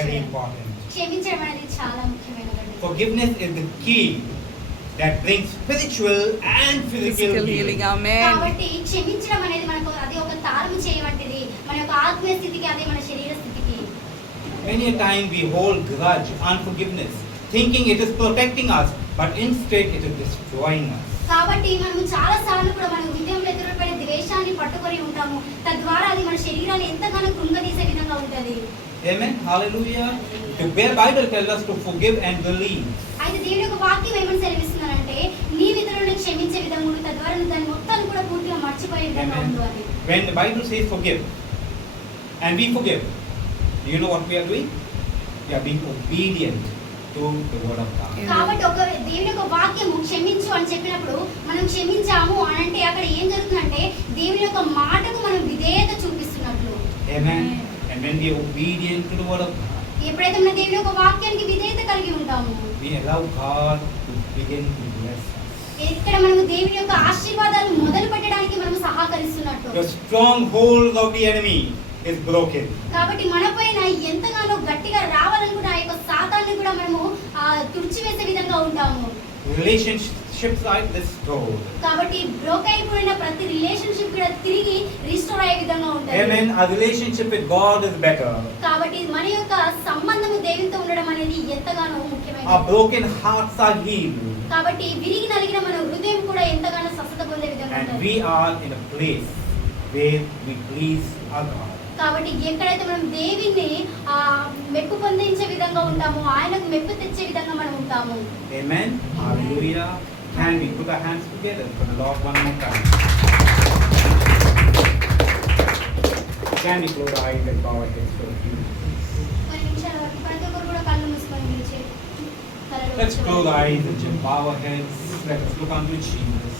Very important. క్షమించడం అనేది చాలా ముఖ్యమైనది. Forgiveness is the key that brings spiritual and physical healing. Amen. కాబట్టి క్షమించడం అనేది మనకు అది ఒక తాళము చేయవంటిది, మన యొక్క ఆత్మీయ స్థితికి, అదే మన శరీర స్థితికి. Many a time we hold grudge, unforgiveness, thinking it is protecting us, but instead it is destroying us. కాబట్టి మనం చాలా సార్లు కూడా మన హృదయంలో ఎదురుపడే ద్వేషాన్ని పట్టుకొని ఉంటాము. తద్వారా అది మన శరీరాన్ని ఎంతగానో కృంగదీసే విధంగా ఉంటుంది. Amen. Hallelujah. The Bible tells us to forgive and release. అయితే దేవుని యొక్క వాక్యం ఏమని సెలవిస్తున్నారంటే నీ ఇతరులను క్షమించే విధంగా ఉండు, తద్వారా నువ్వు దాని మొత్తాన్ని కూడా పూర్తిగా మర్చిపోయే విధంగా ఉండు అని. When the Bible says forgive and we forgive, do you know what we are doing? We are being obedient to the word of God. కాబట్టి ఒక దేవుని యొక్క వాక్యము క్షమించు అని చెప్పినప్పుడు మనం క్షమించాము అని అంటే అక్కడ ఏం జరుగుతుందంటే దేవుని యొక్క మాటకు మనం విధేయత చూపిస్తున్నట్లు. Amen. And when we are obedient to the word of God, ఎప్పుడైతే మన దేవుని యొక్క వాక్యానికి విధేయత కలిగి ఉంటాము, we allow God to begin to bless us. ఇక్కడ మనము దేవుని యొక్క ఆశీర్వాదాలు మొదలు పెట్టడానికి మనం సహకరిస్తున్నట్టు. The stronghold of the enemy is broken. కాబట్టి మనపైన ఎంతగానో గట్టిగా రావాలనుకున్న ఆ యొక్క సాతాన్ని కూడా మనము తుడిచివేసే విధంగా ఉంటాము. Relationships are restored. కాబట్టి బ్రోక్ అయిపోయిన ప్రతి రిలేషన్షిప్ కూడా తిరిగి రిస్టోర్ అయ్యే విధంగా ఉంటుంది. Amen. Our relationship with God is better. కాబట్టి మన యొక్క సంబంధము దేవునితో ఉండడం అనేది ఎంతగానో ముఖ్యమైనది. Our broken hearts are healed. కాబట్టి విరిగి నలిగిన మన హృదయం కూడా ఎంతగానో స్వస్థత పొందే విధంగా And ఉంటుంది. we are in a place where we please our God. కాబట్టి ఎక్కడైతే మనం దేవుని మెప్పు పొందించే విధంగా ఉంటామో, ఆయనకు మెప్పు తెచ్చే విధంగా మనం ఉంటాము. Amen. Hallelujah. Can we put our hands together for the Lord one more time? Can we close our eyes and bow our heads for a few minutes? కొన్ని నిమిషాల వరకు ప్రతి ఒక్కరు కూడా కళ్ళు మూసుకొని నిలిచి Let's close our eyes and just bow our heads. Let us look unto Jesus.